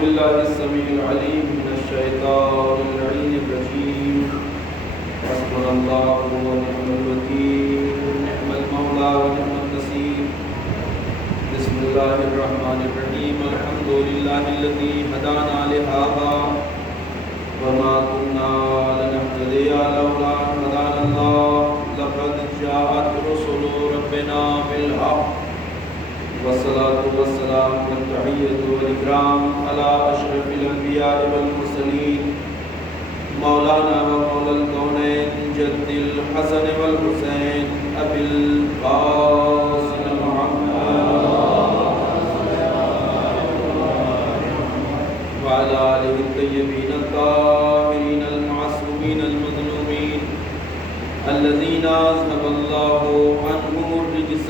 بالله السميع العليم من الشيطان اللعين الرجيم حسبنا الله ونعم الوكيل نعم المولى ونعم النصير بسم الله الرحمن الرحيم الحمد لله الذي هدانا لهذا وما كنا لنهتدي لولا أن هدانا الله لقد جاءت رسل ربنا بالحق والصلاة والسلام والتحية والإكرام على أشرف الأنبياء والمرسلين مولانا ومولى الكونين جد الحسن والحسين أبي القاسم محمد وعلى آله الطيبين الطاهرين المعصومين المظلومين الذين أذهب الله الله عنهم الرجس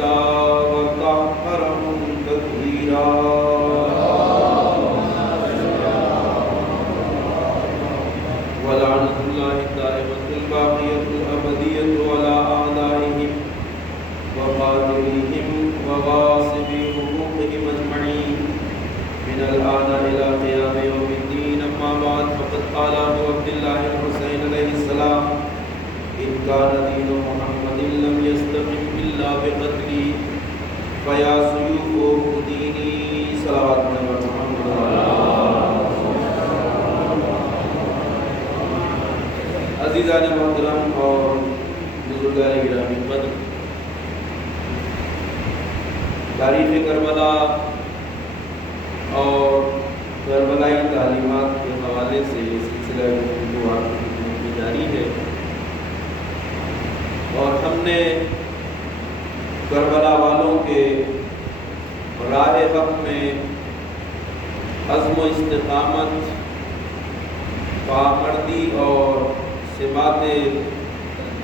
وطهرهم تطهيرا ولعنة الله الدائمة الباقية الأبدية على أعدائهم وقاتليهم وغاصبي حقوقهم أجمعين من الآن إلى قيام يوم الدين. أما بعد فقد قال أبو عبد الله الحسين عليه السلام: إن كان دين محمد لم يستقم إلا بقتلي فيا سيوف ديني. صلوات محمد. عزیزان محترم اور بزرگان گرامی قدر، تاریخ کربلا اور کربلائی تعلیمات کے حوالے سے یہ سلسلہ گفتگو جاری ہے، اور ہم نے کربلا والوں کے راہ حق میں عزم و استقامت، پامردی اور ثبات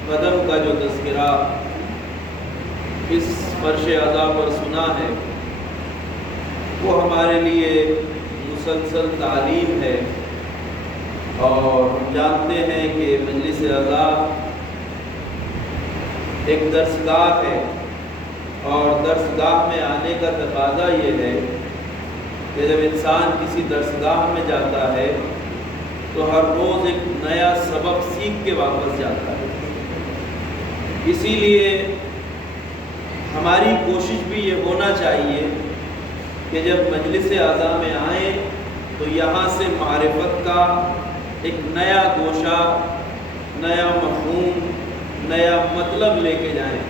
قدم کا جو تذکرہ اس فرش عزا پر سنا ہے، وہ ہمارے لیے مسلسل تعلیم ہے. اور ہم جانتے ہیں کہ مجلس عزا ایک درسگاہ ہے، اور درسگاہ میں آنے کا تقاضا یہ ہے کہ جب انسان کسی درسگاہ میں جاتا ہے تو ہر روز ایک نیا سبق سیکھ کے واپس جاتا ہے. اسی لیے ہماری کوشش بھی یہ ہونا چاہیے کہ جب مجلس عزا میں آئیں تو یہاں سے معرفت کا ایک نیا گوشہ، نیا مفہوم، نیا مطلب لے کے جائیں.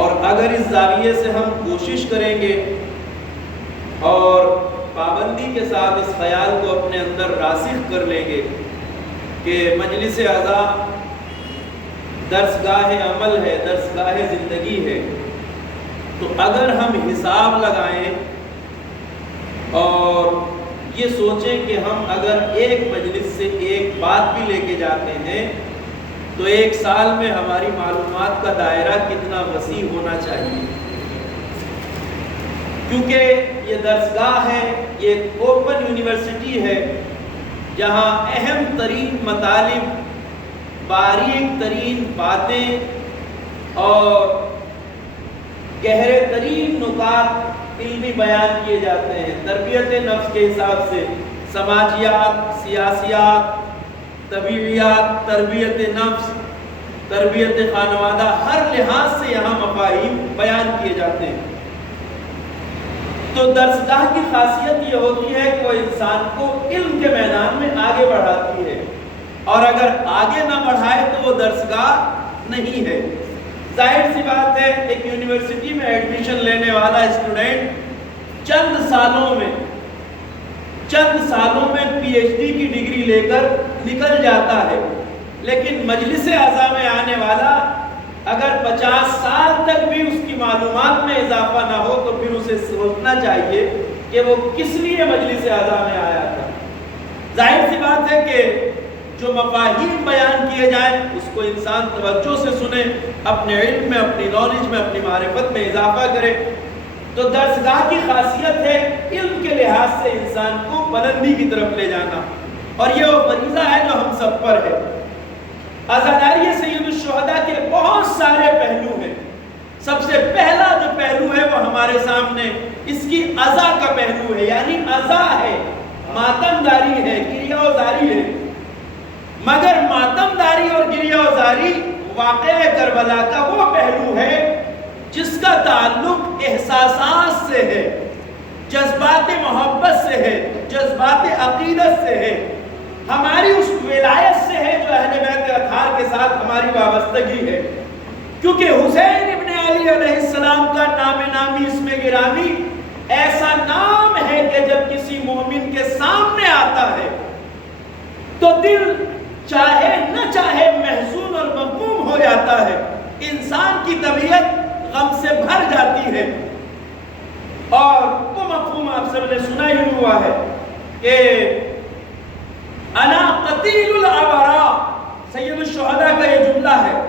اور اگر اس زاویے سے ہم کوشش کریں گے اور پابندی کے ساتھ اس خیال کو اپنے اندر راسخ کر لیں گے کہ مجلس عزا درسگاہ عمل ہے، درسگاہ زندگی ہے، تو اگر ہم حساب لگائیں اور یہ سوچیں کہ ہم اگر ایک مجلس سے ایک بات بھی لے کے جاتے ہیں تو ایک سال میں ہماری معلومات کا دائرہ کتنا وسیع ہونا چاہیے. کیونکہ یہ درسگاہ ہے، یہ اوپن یونیورسٹی ہے جہاں اہم ترین مطالب، باریک ترین باتیں اور گہرے ترین نکات علمی بیان کیے جاتے ہیں. تربیت نفس کے حساب سے سماجیات، سیاسیات، طبیعیات، تربیت نفس، تربیت خانوادہ، ہر لحاظ سے یہاں مفاہیم بیان کیے جاتے ہیں. تو درسگاہ کی خاصیت یہ ہوتی ہے کہ وہ انسان کو علم کے میدان میں آگے بڑھاتی ہے، اور اگر آگے نہ بڑھائے تو وہ درسگاہ نہیں ہے. ظاہر سی بات ہے، ایک یونیورسٹی میں ایڈمیشن لینے والا اسٹوڈنٹ چند سالوں میں پی ایچ ڈی کی ڈگری لے کر نکل جاتا ہے، لیکن مجلس عزا میں آنے والا اگر 50 سال تک بھی اس کی معلومات میں اضافہ نہ ہو تو پھر اسے سوچنا چاہیے کہ وہ کس لیے مجلس عزا میں آیا تھا. ظاہر سی بات ہے کہ جو مفاہیم بیان کیے جائیں اس کو انسان توجہ سے سنے، اپنے علم میں، اپنی نالج میں، اپنی معرفت میں اضافہ کرے. تو درسگاہ کی خاصیت ہے علم کے لحاظ سے انسان کو بلندی کی طرف لے جانا، اور یہ وہ فریضہ ہے جو ہم سب پر ہے. عزاداری سید الشہداء کے بہت سارے پہلو ہیں. سب سے پہلا جو پہلو ہے وہ ہمارے سامنے اس کی عزا کا پہلو ہے، یعنی عزا ہے، ماتم داری ہے، گریہ وزاری ہے. مگر ماتم داری اور گریہ وزاری واقعہ کربلا کا وہ پہلو ہے جس کا تعلق احساسات سے ہے، جذبات محبت سے ہے، جذبات عقیدت سے ہے، ہماری اس ولایت سے ہے جو اہل بیت اطہار کے ساتھ ہماری وابستگی ہے. کیونکہ حسین ابن علی علیہ السلام کا نام نامی اسم گرامی ایسا نام ہے کہ جب کسی مومن کے سامنے آتا ہے تو دل چاہے نہ چاہے محزون اور مغموم ہو جاتا ہے. انسان کی طبیعت غم سے بھر جاتی ہے. اور وہ مفہوم آپ سب نے سنا ہی ہوا ہے کہ انا قتیل الابرار، سید الشہداء کا یہ جملہ ہے،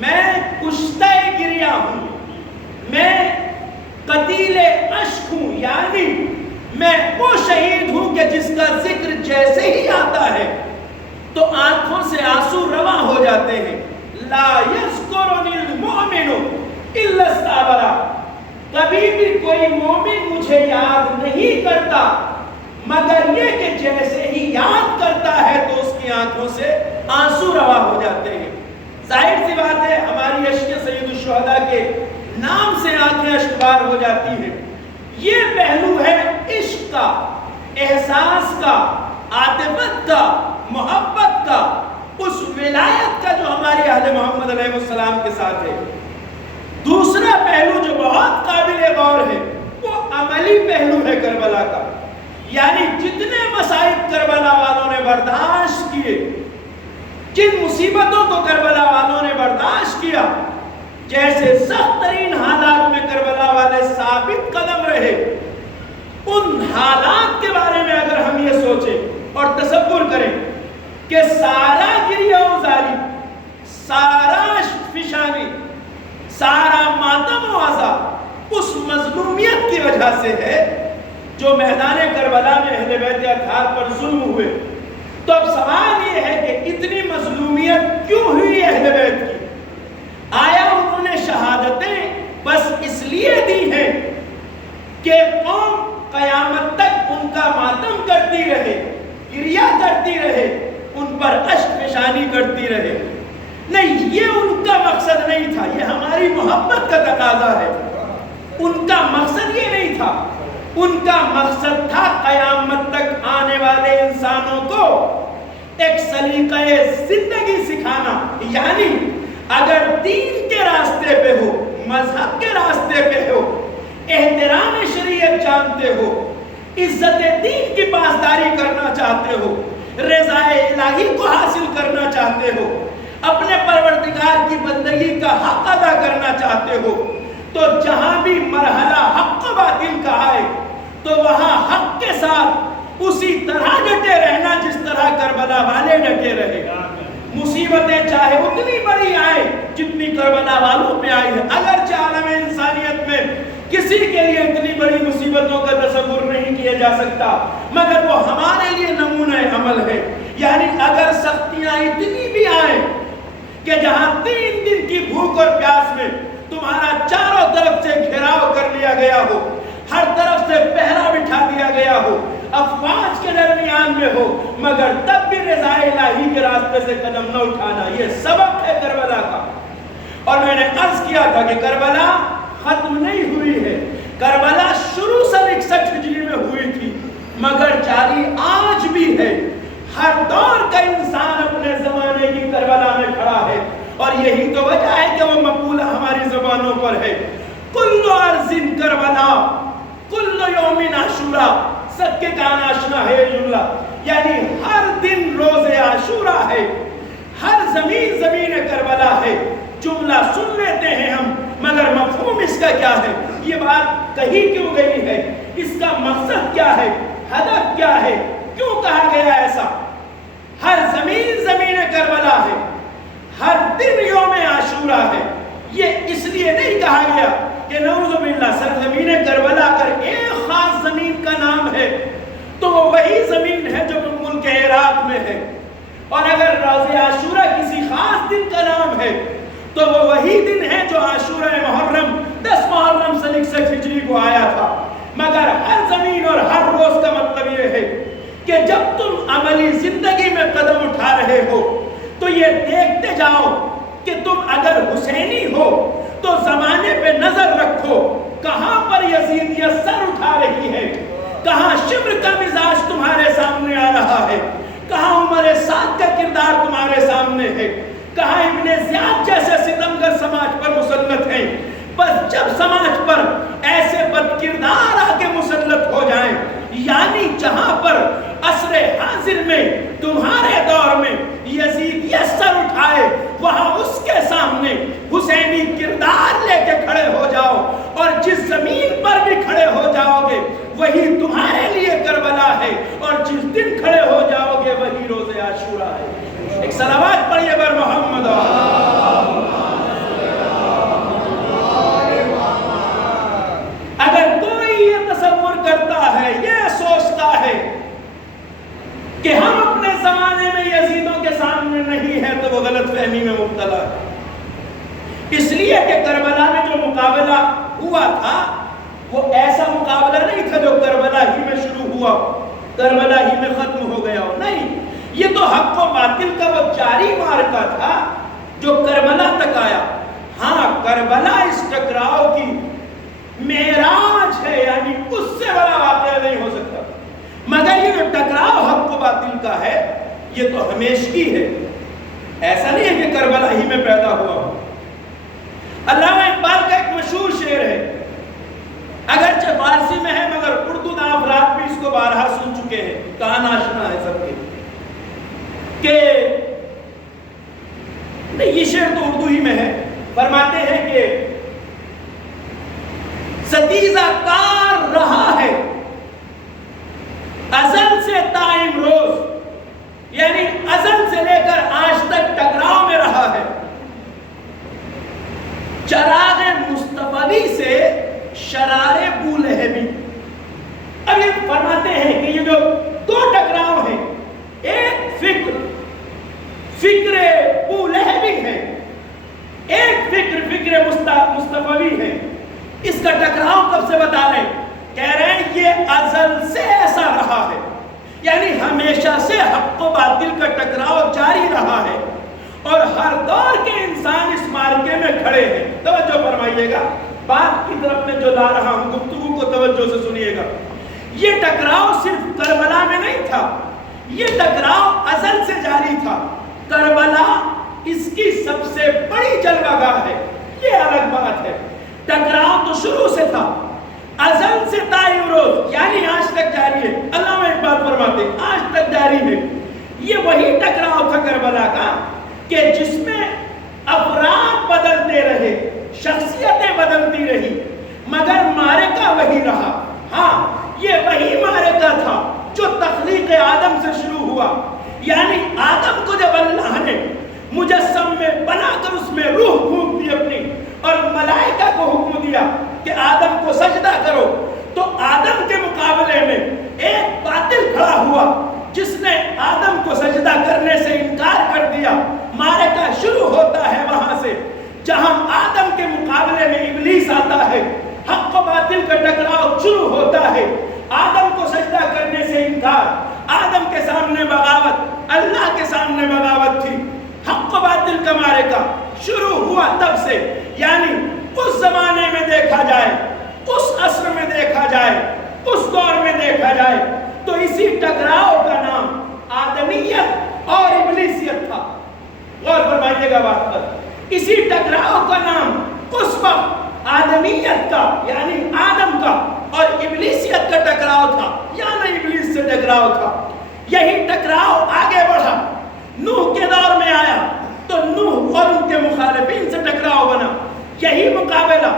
میں کشتہ گریہ ہوں، میں قتیل اشک ہوں، یعنی میں وہ شہید ہوں کہ جس کا ذکر جیسے ہی آتا ہے تو آنکھوں سے آنسو رواں ہو جاتے ہیں۔ لا یذکرنی المؤمن الا استعبرا، کبھی بھی کوئی مومن مجھے یاد نہیں کرتا مگر یہ کہ جیسے ہی یاد کرتا ہے تو اس کی آنکھوں سے آنسو رواں ہو جاتے ہیں۔ ظاہر سی بات ہے ہماری اشک سید الشہداء کے نام سے آنکھیں اشکبار ہو جاتی ہیں۔ یہ پہلو ہے عشق کا، احساس کا، عاطفت کا، محبت کا، اس ولایت کا جو ہمارے اہل محمد علیہ السلام کے ساتھ ہے۔ دوسرا پہلو جو بہت قابل غور ہے وہ عملی پہلو ہے کربلا کا، یعنی جتنے مصائب کربلا والوں نے برداشت کیے، جن مصیبتوں کو کربلا والوں نے برداشت کیا، جیسے سخت ترین حالات میں کربلا والے ثابت قدم رہے، ان حالات کے بارے میں اگر ہم یہ سوچیں اور تصور کریں کہ سارا گریہ و زاری، سارا اشک فشانی، سارا ماتم و عذاب اس مظلومیت کی وجہ سے ہے جو میدان کربلا میں اہل بیت اطہار پر ظلم ہوئے، تو اب سوال یہ ہے کہ اتنی مظلومیت کیوں ہوئی اہل بیت کی؟ آیا انہوں نے شہادتیں بس اس لیے دی ہیں کہ قوم قیامت تک ان کا ماتم کرتی رہے، گریہ کرتی رہے، ان پر اشک فشانی کرتی رہے؟ نہیں، یہ ان کا مقصد نہیں تھا، یہ ہماری محبت کا تقاضا ہے۔ ان کا مقصد یہ نہیں تھا، ان کا مقصد تھا قیامت تک آنے والے انسانوں کو ایک سلیقہ زندگی سکھانا، یعنی اگر دین کے راستے پہ ہو، مذہب کے راستے پہ ہو، احترام شریعت جانتے ہو، عزت دین کی پاسداری کرنا چاہتے ہو، رضا الہی کو حاصل کرنا چاہتے ہو، اپنے پروردگار کی بندگی کا حق ادا کرنا چاہتے ہو، تو جہاں بھی مرحلہ حق و باطل کا آئے تو وہاں حق کے ساتھ اسی طرح ڈٹے رہنا جس طرح کربلا والے ڈٹے رہے۔ مصیبتیں چاہے اتنی بڑی آئے جتنی کربلا والوں پہ آئی ہے، اگرچہ عالم انسانیت میں کسی کے لیے اتنی بڑی مصیبتوں کا تصور نہیں کیا جا سکتا، مگر وہ ہمارے لیے نمونہ عمل ہے۔ یعنی اگر سختیاں اتنی بھی آئیں کہ جہاں 3 دن کی بھوک اور پیاس میں تمہارا چاروں طرف سے گھیراؤ کر لیا گیا ہو، ہر طرف سے پہرا بٹھا دیا گیا ہو، افواج کے درمیان میں ہو، مگر تب بھی رضا الہی کے راستے سے قدم نہ اٹھانا، یہ سبق ہے کربلا کا۔ اور میں نے عرض کیا تھا کہ کربلا ختم نہیں ہوئی ہے، کربلا شروع 61 ہجری میں ہوئی تھی مگر جاری آج بھی ہے۔ ہر دور کا انسان اپنے زمانے کی کربلا میں کھڑا ہے، اور یہی تو وجہ ہے کہ وہ مقولہ ہماری زبانوں پر ہے، کل ارض کربلا کل یوم عاشورا، سب کے کان آشنا ہے جملہ، یعنی ہر دن روز عاشورا ہے، ہر زمین زمین کربلا ہے۔ جملہ سن لیتے ہیں ہم مگر مفہوم اس کا کیا ہے؟ یہ بات کہی کیوں گئی ہے؟ اس کا مقصد کیا ہے؟ ہدف کیا ہے؟ کیوں کہا گیا ایسا؟ ہر زمین زمین کربلا ہے، ہر دن یوم عاشورا ہے۔ یہ اس لیے نہیں کہا گیا کہ نعوذ باللہ سرزمین کربلا اگر ایک خاص زمین کا نام ہے تو وہ وہی زمین ہے جو ملک عراق میں ہے، اور اگر روز عاشورا کسی خاص دن کا نام ہے تو وہ وہی دن ہے جو عاشورہ محرم 10 محرم 61 ہجری کو آیا تھا۔ مگر ہر زمین اور ہر روز کا مطلب یہ ہے کہ جب تم عملی زندگی میں قدم اٹھا رہے ہو تو یہ دیکھتے جاؤ کہ تم اگر حسینی ہو تو زمانے پہ نظر رکھو، کہاں پر یزیدیت سر اٹھا رہی ہے، کہاں شمر کا مزاج تمہارے سامنے آ رہا ہے، کہاں عمر سعد کا کردار تمہارے سامنے ہے، کہاں ابن زیاد جیسے ستمگر سماج پر مسلط ہیں۔ بس جب سماج پر ایسے بد کردار آ کے مسلط ہو جائیں، یعنی جہاں پر عصر حاضر میں تمہارے دور میں یزیدیت سر اٹھائے، وہاں اس کے سامنے حسینی کردار لے کے کھڑے ہو جاؤ، اور جس زمین پر بھی کھڑے ہو جاؤ گے وہی تمہارے لیے کربلا ہے، اور جس دن کھڑے ہو جاؤ گے وہی روز عاشورا ہے۔ ایک صلوات پڑھیے بر محمد۔ کربلا میں جو مقابلہ ہوا تھا وہ ایسا مقابلہ نہیں تھا جو کربلا ہی میں شروع ہوا کربلا ہی میں ختم ہو گیا ہو، نہیں، یہ تو حق و باطل کا وہ جاری معرکہ تھا جو کربلا تک آیا۔ ہاں، کربلا اس ٹکراؤ کی معراج ہے، یعنی اس سے بڑا واقعہ نہیں ہو سکتا، مگر یہ جو ٹکراؤ حق و باطل کا ہے یہ تو ہمیشگی ہے، ایسا نہیں ہے کہ کربلا ہی میں پیدا ہوا ہو۔ علامہ اقبال کا ایک مشہور شعر ہے، اگرچہ فارسی میں ہے مگر اردو افراد بھی اس کو بارہا سن چکے ہیں، کان آشنا ہے سب کے، کہ نہیں، یہ شعر تو اردو ہی میں ہے، فرماتے ہیں کہ ستیزہ کار رہا ہے ازل سے تا امروز، یعنی ازل سے لے کر آج تک ٹکراؤ میں رہا ہے، چراغ مصطفی سے شرار بولہبی۔ اب یہ فرماتے ہیں کہ یہ جو دو ٹکراؤ ہیں، ایک فکر بولہبی ہے، ایک فکر مصطفی ہے، اس کا ٹکراؤ کب سے بتا رہے ہیں؟ کہہ رہے ہیں یہ ازل سے ایسا رہا ہے، یعنی ہمیشہ سے حق و باطل کا ٹکراؤ جاری رہا ہے، اور ہر دور کے انسان اس معرکے میں کھڑے ہیں۔ توجہ فرمائیے گا، بات کی طرف میں جو لا رہا ہوں گفتگو کو توجہ سے سنیے گا۔ یہ ٹکراؤ صرف کربلا میں نہیں تھا، یہ ٹکراؤ ازل سے جاری تھا۔ کربلا اس کی سب سے بڑی جلوہ گاہ ہے، یہ الگ بات ہے۔ ٹکراؤ تو شروع سے تھا، ازل سے تا امروز، یعنی آج تک جاری ہے۔ علامہ اقبال فرماتے ہیں آج تک جاری ہے۔ یہ وہی ٹکراؤ تھا کربلا کا کہ جس میں افراد بدلتے رہے، شخصیتیں بدلتی رہی، مگر معرکہ وہی رہا۔ ہاں، یہ وہی معرکہ تھا جو تخلیق آدم سے شروع ہوا، یعنی آدم کو جب اللہ نے مجسم میں بنا کر اس میں روح پھونک دی اپنی، اور ملائکہ کو حکم دیا کہ آدم کو سجدہ کرو، تو آدم کے مقابلے میں ایک باطل کھڑا ہوا جس نے آدم کو سجدہ کرنے سے انکار کر دیا۔ معرکہ شروع ہوتا ہے وہاں سے، جہاں آدم کے مقابلے میں ابلیس آتا ہے، حق و باطل کا ٹکراؤ شروع ہوتا ہے۔ آدم کو سجدہ کرنے سے انکار، آدم کے سامنے بغاوت، اللہ کے سامنے بغاوت تھی، حق و باطل کا معرکہ شروع ہوا تب سے۔ یعنی اس زمانے میں دیکھا جائے، اس عصر میں دیکھا جائے، اس دور میں دیکھا جائے تو اسی ٹکراؤ کا نام آدمیت اور ابلیسیت تھا۔ غور فرمائیے گا بات پر، اسی ٹکراؤ کا نام اس وقت آدمیت کا یعنی آدم کا اور ابلیسیت کا ٹکراؤ تھا، یعنی ابلیس سے ٹکراؤ تھا۔ یہی ٹکراؤ آگے بڑھا، نوح کے دور میں آیا تو نوح اور ان کے مخالفین سے ٹکراؤ بنا۔ یہی مقابلہ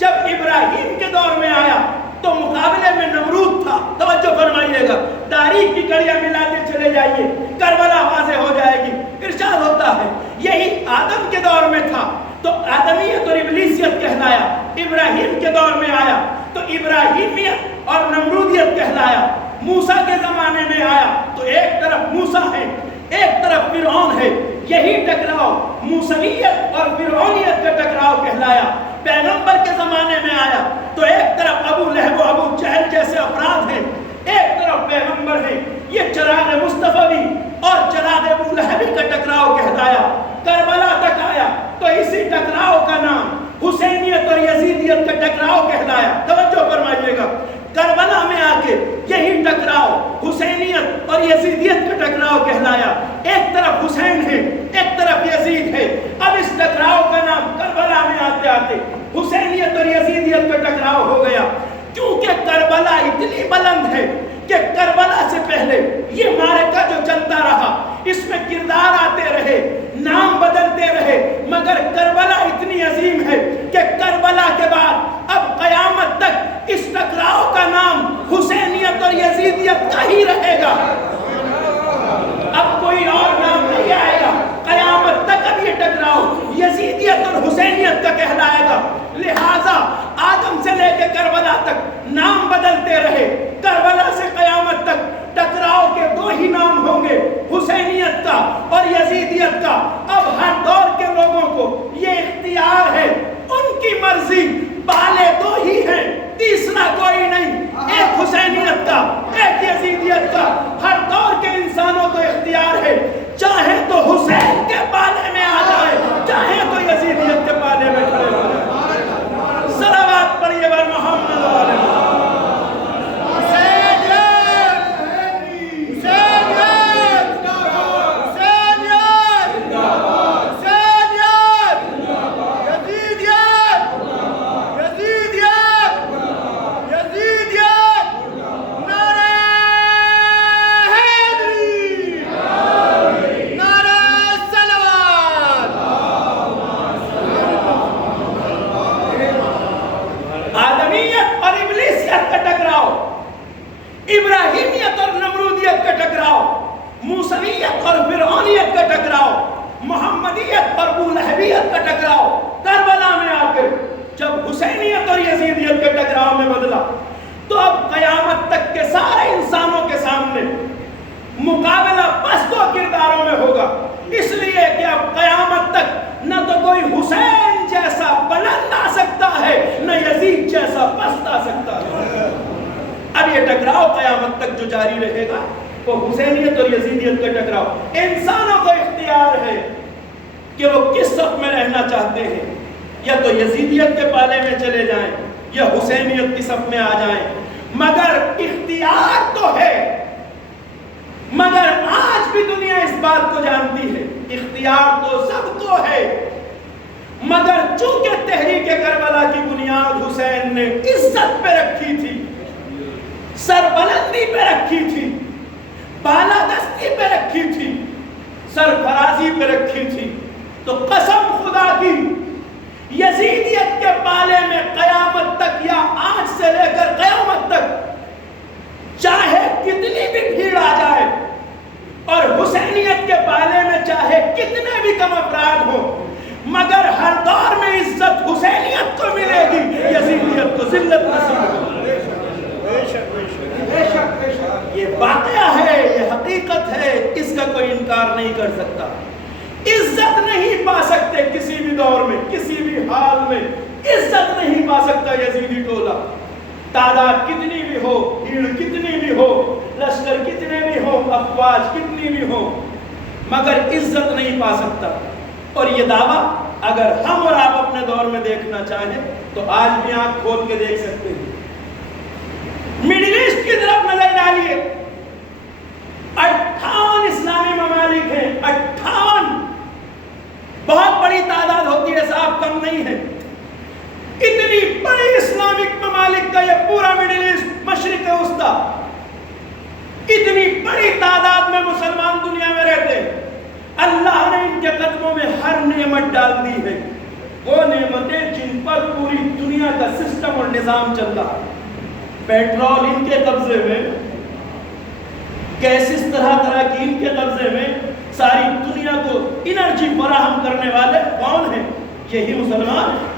جب ابراہیم کے دور میں آیا تو مقابلے میں نمرود تھا۔ توجہ فرمائیے گا، تاریخ کی کڑیاں ملاتے چلے جائیے، کربلا واضح ہو جائے گی۔ ارشاد ہوتا ہے یہی آدم کے دور میں تھا تو آدمیت اور ابلیسیت کہلایا، ابراہیم کے دور میں آیا تو ابراہیمیت اور نمرودیت کہلایا، موسیٰ کے زمانے میں آیا تو ایک طرف موسیٰ ہے، ایک طرف فرعون ہے۔ یہی ٹکراؤ موسویت اور فرعونیت کا ٹکراؤ کہلایا۔ پیغمبر کے زمانے میں آیا تو ایک طرف ابو لہب و ابو جہل جیسے افراد ہیں، ایک طرف پیغمبر ہیں۔ یہ چراغ مصطفی اور چراغ ابو لہبی کا ٹکراؤ کہلایا۔ کربلا تک آیا تو اسی ٹکراؤ کا نام حسینیت اور یزیدیت کا ٹکراؤ کہلایا۔ توجہ فرمائیے گا، کربلا میں آ کے یہی ٹکراؤ حسینیت اور یزیدیت کا ٹکراؤ کہلایا۔ ایک طرف حسین ہے، ایک طرف یزید ہے۔ اب اس ٹکراؤ کا نام کربلا میں آتے آتے حسینیت اور یزیدیت کا ٹکراؤ ہو گیا، کیونکہ کربلا اتنی بلند ہے کہ کربلا سے پہلے یہ معرکہ جو چلتا رہا، اس میں کردار آتے رہے، نام بدلتے رہے، مگر کربلا اتنی عظیم ہے کہ کربلا کے بعد اب قیامت تک اس ٹکراؤ کا نام حسینیت اور یزیدیت کا ہی رہے گا، اب کوئی اور نام نہیں آئے گا۔ قیامت تک اب یہ ٹکراؤ یزیدیت اور حسینیت کا کہلائے گا۔ لہٰذا آدم سے لے کے کربلا تک نام بدلتے رہے، کربلا سے قیامت تک ٹکراؤ کے دو ہی نام ہوں گے، حسینیت کا اور یزیدیت کا۔ اب ہر دور کے لوگوں کو یہ اختیار ہے، ان اس لیے کہ اب قیامت تک نہ تو کوئی حسین جیسا بلند آ سکتا ہے نہ یزید جیسا پست آ سکتا ہے. اب یہ ٹکراؤ قیامت تک جو جاری رہے گا وہ حسینیت اور یزیدیت کا ٹکراؤ. انسانوں کو اختیار ہے کہ وہ کس صف میں رہنا چاہتے ہیں, یا تو یزیدیت کے پالے میں چلے جائیں یا حسینیت کی صف میں آ جائیں. مگر اختیار تو ہے, مگر آج بھی دنیا اس بات کو جانتی ہے اختیار تو سب کو ہے, مگر چونکہ تحریک کربلا کی بنیاد حسین نے عزت پہ رکھی تھی, سربلندی پہ رکھی تھی, بالادستی پہ رکھی تھی, سرفرازی پہ رکھی تھی, تو قسم خدا کی یزیدیت کے پالے میں قیامت تک یا آج سے لے کر قیامت تک چاہے کتنی بھی بھیڑ آ جائے اور حسینیت کے پالے میں چاہے کتنے بھی کم افراد ہوں, مگر ہر دور میں عزت حسینیت کو ملے گی, یزیدیت کو ذلت نصیب ہوگی. یہ واقعہ ہے, یہ حقیقت ہے, اس کا کوئی انکار نہیں کر سکتا. عزت نہیں پا سکتے کسی بھی دور میں, کسی بھی حال میں عزت نہیں پا سکتا یزیدی ٹولہ. تعداد کتنی بھی ہو, بھیڑ کتنی بھی ہو, لشکر کتنے بھی ہو, افواج کتنی بھی ہو, مگر عزت نہیں پا سکتا. اور یہ دعویٰ اگر ہم اور آپ اپنے دور میں دیکھنا چاہیں تو آج بھی آنکھ کھول کے دیکھ سکتے ہیں. مڈل ایسٹ کی طرف نظر ڈالیے, 58 اسلامی ممالک ہیں, 58. بہت بڑی تعداد ہوتی ہے صاحب, کم نہیں ہے. اتنی بڑی اسلامک ممالک کا یہ پورا مڈل ایسٹ, مشرق وسطیٰ, اتنی بڑی تعداد میں مسلمان دنیا میں رہتے ہیں. اللہ نے ان کے قدموں میں ہر نعمت ڈال دی ہے, وہ نعمتیں جن پر پوری دنیا کا سسٹم اور نظام چل رہا ہے. پیٹرول ان کے قبضے میں, گیسز طرح طرح کی ان کے قبضے میں, ساری دنیا کو انرجی فراہم کرنے والے کون ہیں؟ یہی مسلمان ہیں.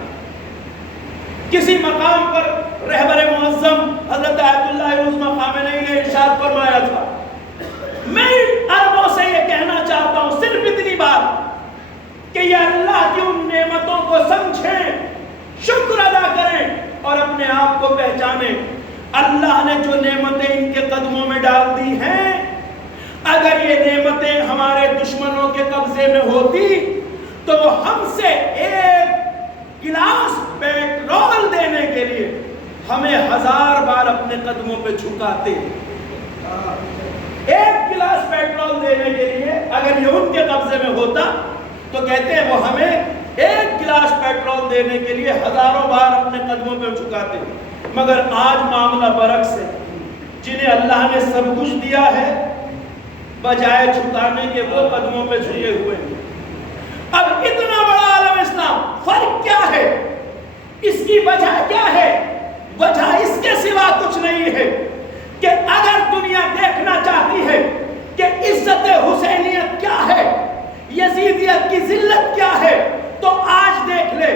کسی مقام پر رہبر معظم حضرت آیت اللہ عظمی خامنئی نے ارشاد فرمایا تھا, میں عربوں سے یہ کہنا چاہتا ہوں صرف اتنی بات کہ یہ اللہ کی ان نعمتوں کو سمجھیں, شکر ادا کریں اور اپنے آپ کو پہچانیں. اللہ نے جو نعمتیں ان کے قدموں میں ڈال دی ہیں, اگر یہ نعمتیں ہمارے دشمنوں کے قبضے میں ہوتی تو وہ ہم سے ایک گلاس پیٹرول دینے کے لیے ہمیں 1000 بار اپنے قدموں پہ جھکاتے. ایک گلاس پیٹرول دینے کے لیے اگر یہ ان کے قبضے میں ہوتا تو کہتے ہیں وہ ہمیں ایک گلاس پیٹرول دینے کے لیے 1000 بار اپنے قدموں پہ جھکاتے. مگر آج معاملہ برعکس ہے, جنہیں اللہ نے سب کچھ دیا ہے بجائے جھکانے کے وہ قدموں پہ جھکے ہوئے ہیں. اب اتنا بڑا عالم اسلام, فرق کیا ہے؟ اس کی وجہ کیا ہے؟ وجہ اس کے سوا کچھ نہیں ہے کہ اگر دنیا دیکھنا چاہتی ہے کہ عزت حسینیت کیا ہے, یزیدیت کی ذلت کیا ہے, تو آج دیکھ لے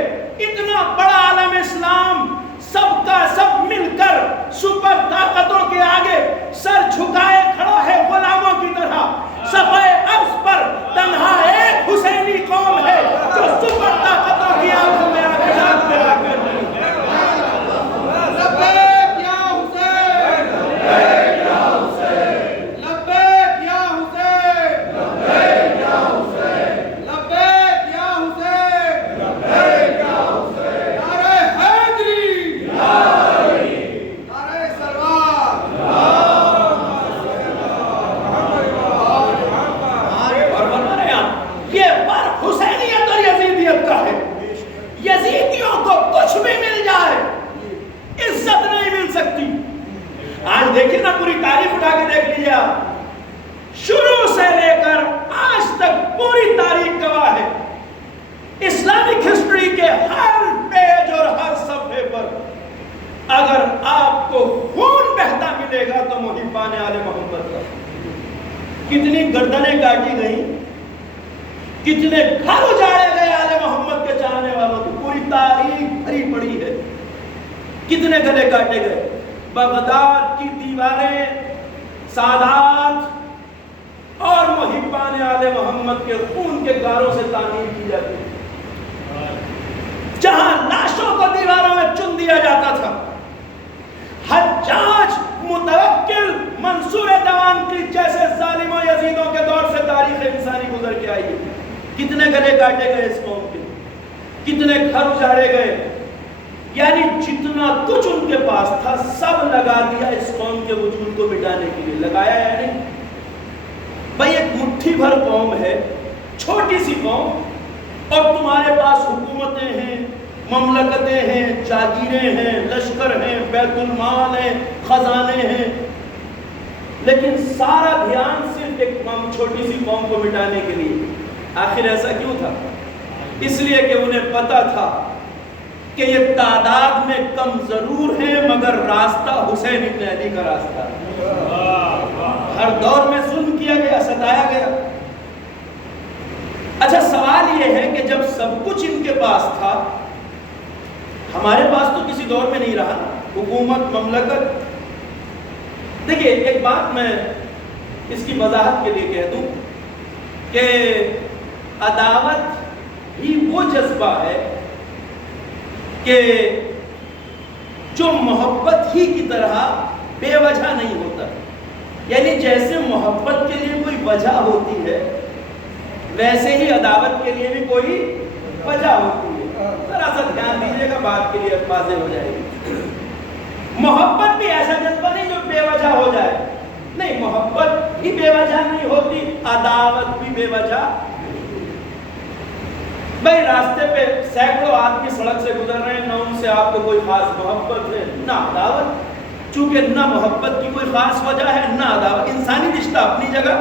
اتنا بڑا عالم اسلام سب کا سب مل کر سپر طاقتوں کے آگے سر جھکائے کھڑا ہے غلاموں کی طرح. صفحہ عرض پر تنہا ایک حسینی قوم ہے جو سپر طاقتوں کی آنکھوں میں آگے ڈال کے رکھے. دیکھیں نا, پوری تاریخ اٹھا کے دیکھ لیجیے آپ, شروع سے لے کر آج تک پوری تاریخ گواہ ہے. اسلامک ہسٹری کے ہر پیج اور ہر صفحے پر اگر آپ کو خون بہتا ملے گا تو محبان آل محمد کا. کتنی گردنیں کاٹی گئیں, کتنے گھر اجاڑے گئے آل محمد کے چاہنے والوں کی, پوری تاریخ بھری پڑی ہے. کتنے گلے کاٹے گئے. بغداد کی دیواریں سادات اور محبان آل محمد کے خون کے گاروں سے تعمیر کی جاتی ہے، جہاں لاشوں کو دیواروں میں چن دیا جاتا تھا۔ حجاج، متوکل، منصور دوانقی جیسے ظالم و یزیدوں کے دور سے تاریخ انسانی گزر کے آئی ہے۔ کتنے گلے کاٹے گئے اس قوم کے، کتنے گھر اجاڑے گئے، یعنی جتنا کچھ ان کے پاس تھا سب لگا دیا اس قوم کے وجود کو مٹانے کے لیے۔ لگایا یا نہیں؟ بھئی ایک مٹھی بھر قوم ہے، چھوٹی سی قوم، اور تمہارے پاس حکومتیں ہیں، مملکتیں ہیں، جاگیریں ہیں، لشکر ہیں، بیت المال ہیں، خزانے ہیں، لیکن سارا دھیان صرف ایک چھوٹی سی قوم کو مٹانے کے لیے۔ آخر ایسا کیوں تھا؟ اس لیے کہ انہیں پتا تھا کہ یہ تعداد میں کم ضرور ہیں مگر راستہ حسین ابن علی کا راستہ ہے۔ ہر دور میں ظلم کیا گیا، ستایا گیا۔ اچھا سوال یہ ہے کہ جب سب کچھ ان کے پاس تھا، ہمارے پاس تو کسی دور میں نہیں رہا، حکومت، مملکت۔ دیکھیے ایک بات میں اس کی وضاحت کے لیے کہہ دوں کہ عداوت ہی وہ جذبہ ہے کہ جو محبت ہی کی طرح بے وجہ نہیں ہوتا، یعنی جیسے محبت کے لیے کوئی وجہ ہوتی ہے ویسے ہی عداوت کے لیے بھی کوئی وجہ ہوتی ہے۔ ذرا سا دھیان دیجیے گا، بات کے لیے واضح ہو جائے گی۔ محبت بھی ایسا جذبہ نہیں جو بے وجہ ہو جائے، نہیں، محبت بھی بے وجہ نہیں ہوتی، عداوت بھی بے وجہ۔ بھائی راستے پہ سینکڑوں آدمی سڑک سے گزر رہے ہیں، نہ ان سے آپ کو کوئی خاص محبت ہے نہ عداوت، چونکہ نہ محبت کی کوئی خاص وجہ ہے نہ عداوت، انسانی رشتہ اپنی جگہ،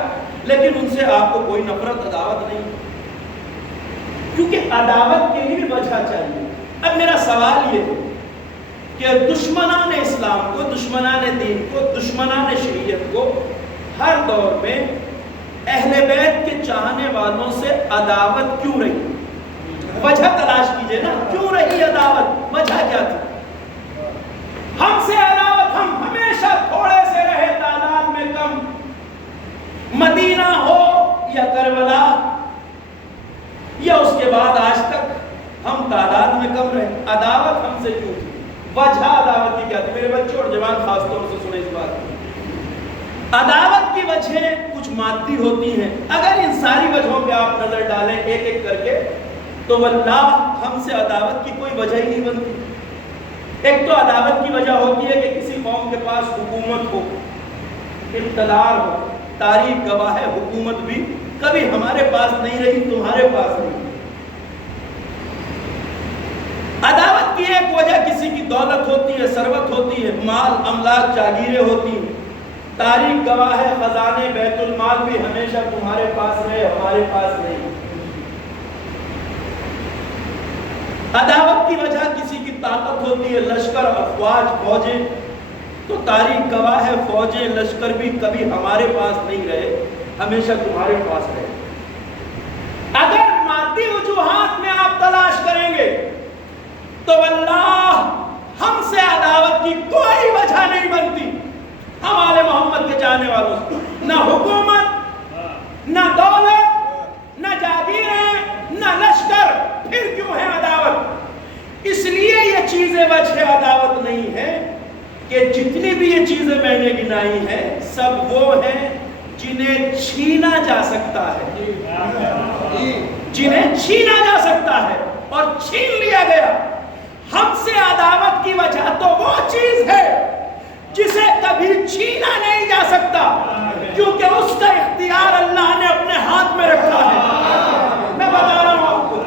لیکن ان سے آپ کو کوئی نفرت عداوت نہیں، کیونکہ عداوت کے لیے بھی وجہ چاہیے۔ اب میرا سوال یہ ہے کہ دشمنان اسلام کو، دشمنان دین کو، دشمنان شریعت کو ہر دور میں اہل بیت کے چاہنے والوں سے عداوت کیوں رہی؟ وجہ تلاش کیجئے نا، کیوں رہی عداوت؟ وجہ کیا تھی؟ ہم سے عداوت، ہم ہمیشہ تھوڑے سے رہے تعداد میں کم، مدینہ ہو یا کربلا یا اس کے بعد آج تک ہم تعداد میں کم رہے، عداوت ہم سے کیوں تھی؟ وجہ عداوت کی کیا تھی؟ میرے بچوں اور جوان خاص طور سے سنیں اس بات کو۔ عداوت کی وجہ کچھ مادی ہوتی ہیں، اگر ان ساری وجہوں پہ آپ نظر ڈالیں ایک ایک کر کے تو واللہ ہم سے عداوت کی کوئی وجہ ہی نہیں بنتی۔ ایک تو عداوت کی وجہ ہوتی ہے کہ کسی قوم کے پاس حکومت ہو، اقتدار ہو، تاریخ گواہ ہے حکومت بھی کبھی ہمارے پاس نہیں رہی، تمہارے پاس نہیں۔ عداوت کی ایک وجہ کسی کی دولت ہوتی ہے، ثروت ہوتی ہے، مال، املاک، جاگیریں ہوتی ہیں، تاریخ گواہ ہے خزانے بیت المال بھی ہمیشہ تمہارے پاس رہے، ہمارے پاس نہیں۔ عداوت کی وجہ کسی کی طاقت ہوتی ہے، لشکر، افواج، فوجیں، تو تاریخ گواہ ہے فوجیں، لشکر بھی کبھی ہمارے پاس نہیں رہے، ہمیشہ تمہارے پاس رہے۔ اگر مادی وجوہات میں آپ تلاش کریں گے تو واللہ ہم سے عداوت کی کوئی وجہ نہیں بنتی، ہم آل محمد کے چاہنے والوں سے، نہ حکومت، نہ دولت، نہ جاگیریں، نہ لشکر، پھر کیوں ہے عداوت؟ اس لیے یہ چیزیں وجہ عداوت نہیں ہے کہ جتنی بھی یہ چیزیں میں نے گنائی ہیں سب وہ ہیں جنہیں چھینا جا سکتا ہے، جنہیں چھینا جا سکتا ہے اور چھین لیا گیا۔ ہم سے عداوت کی وجہ تو وہ چیز ہے جسے کبھی چھینا نہیں جا سکتا، کیونکہ اس کا اختیار اللہ نے اپنے ہاتھ میں رکھا ہے۔ میں بتا رہا ہوں آپ کو،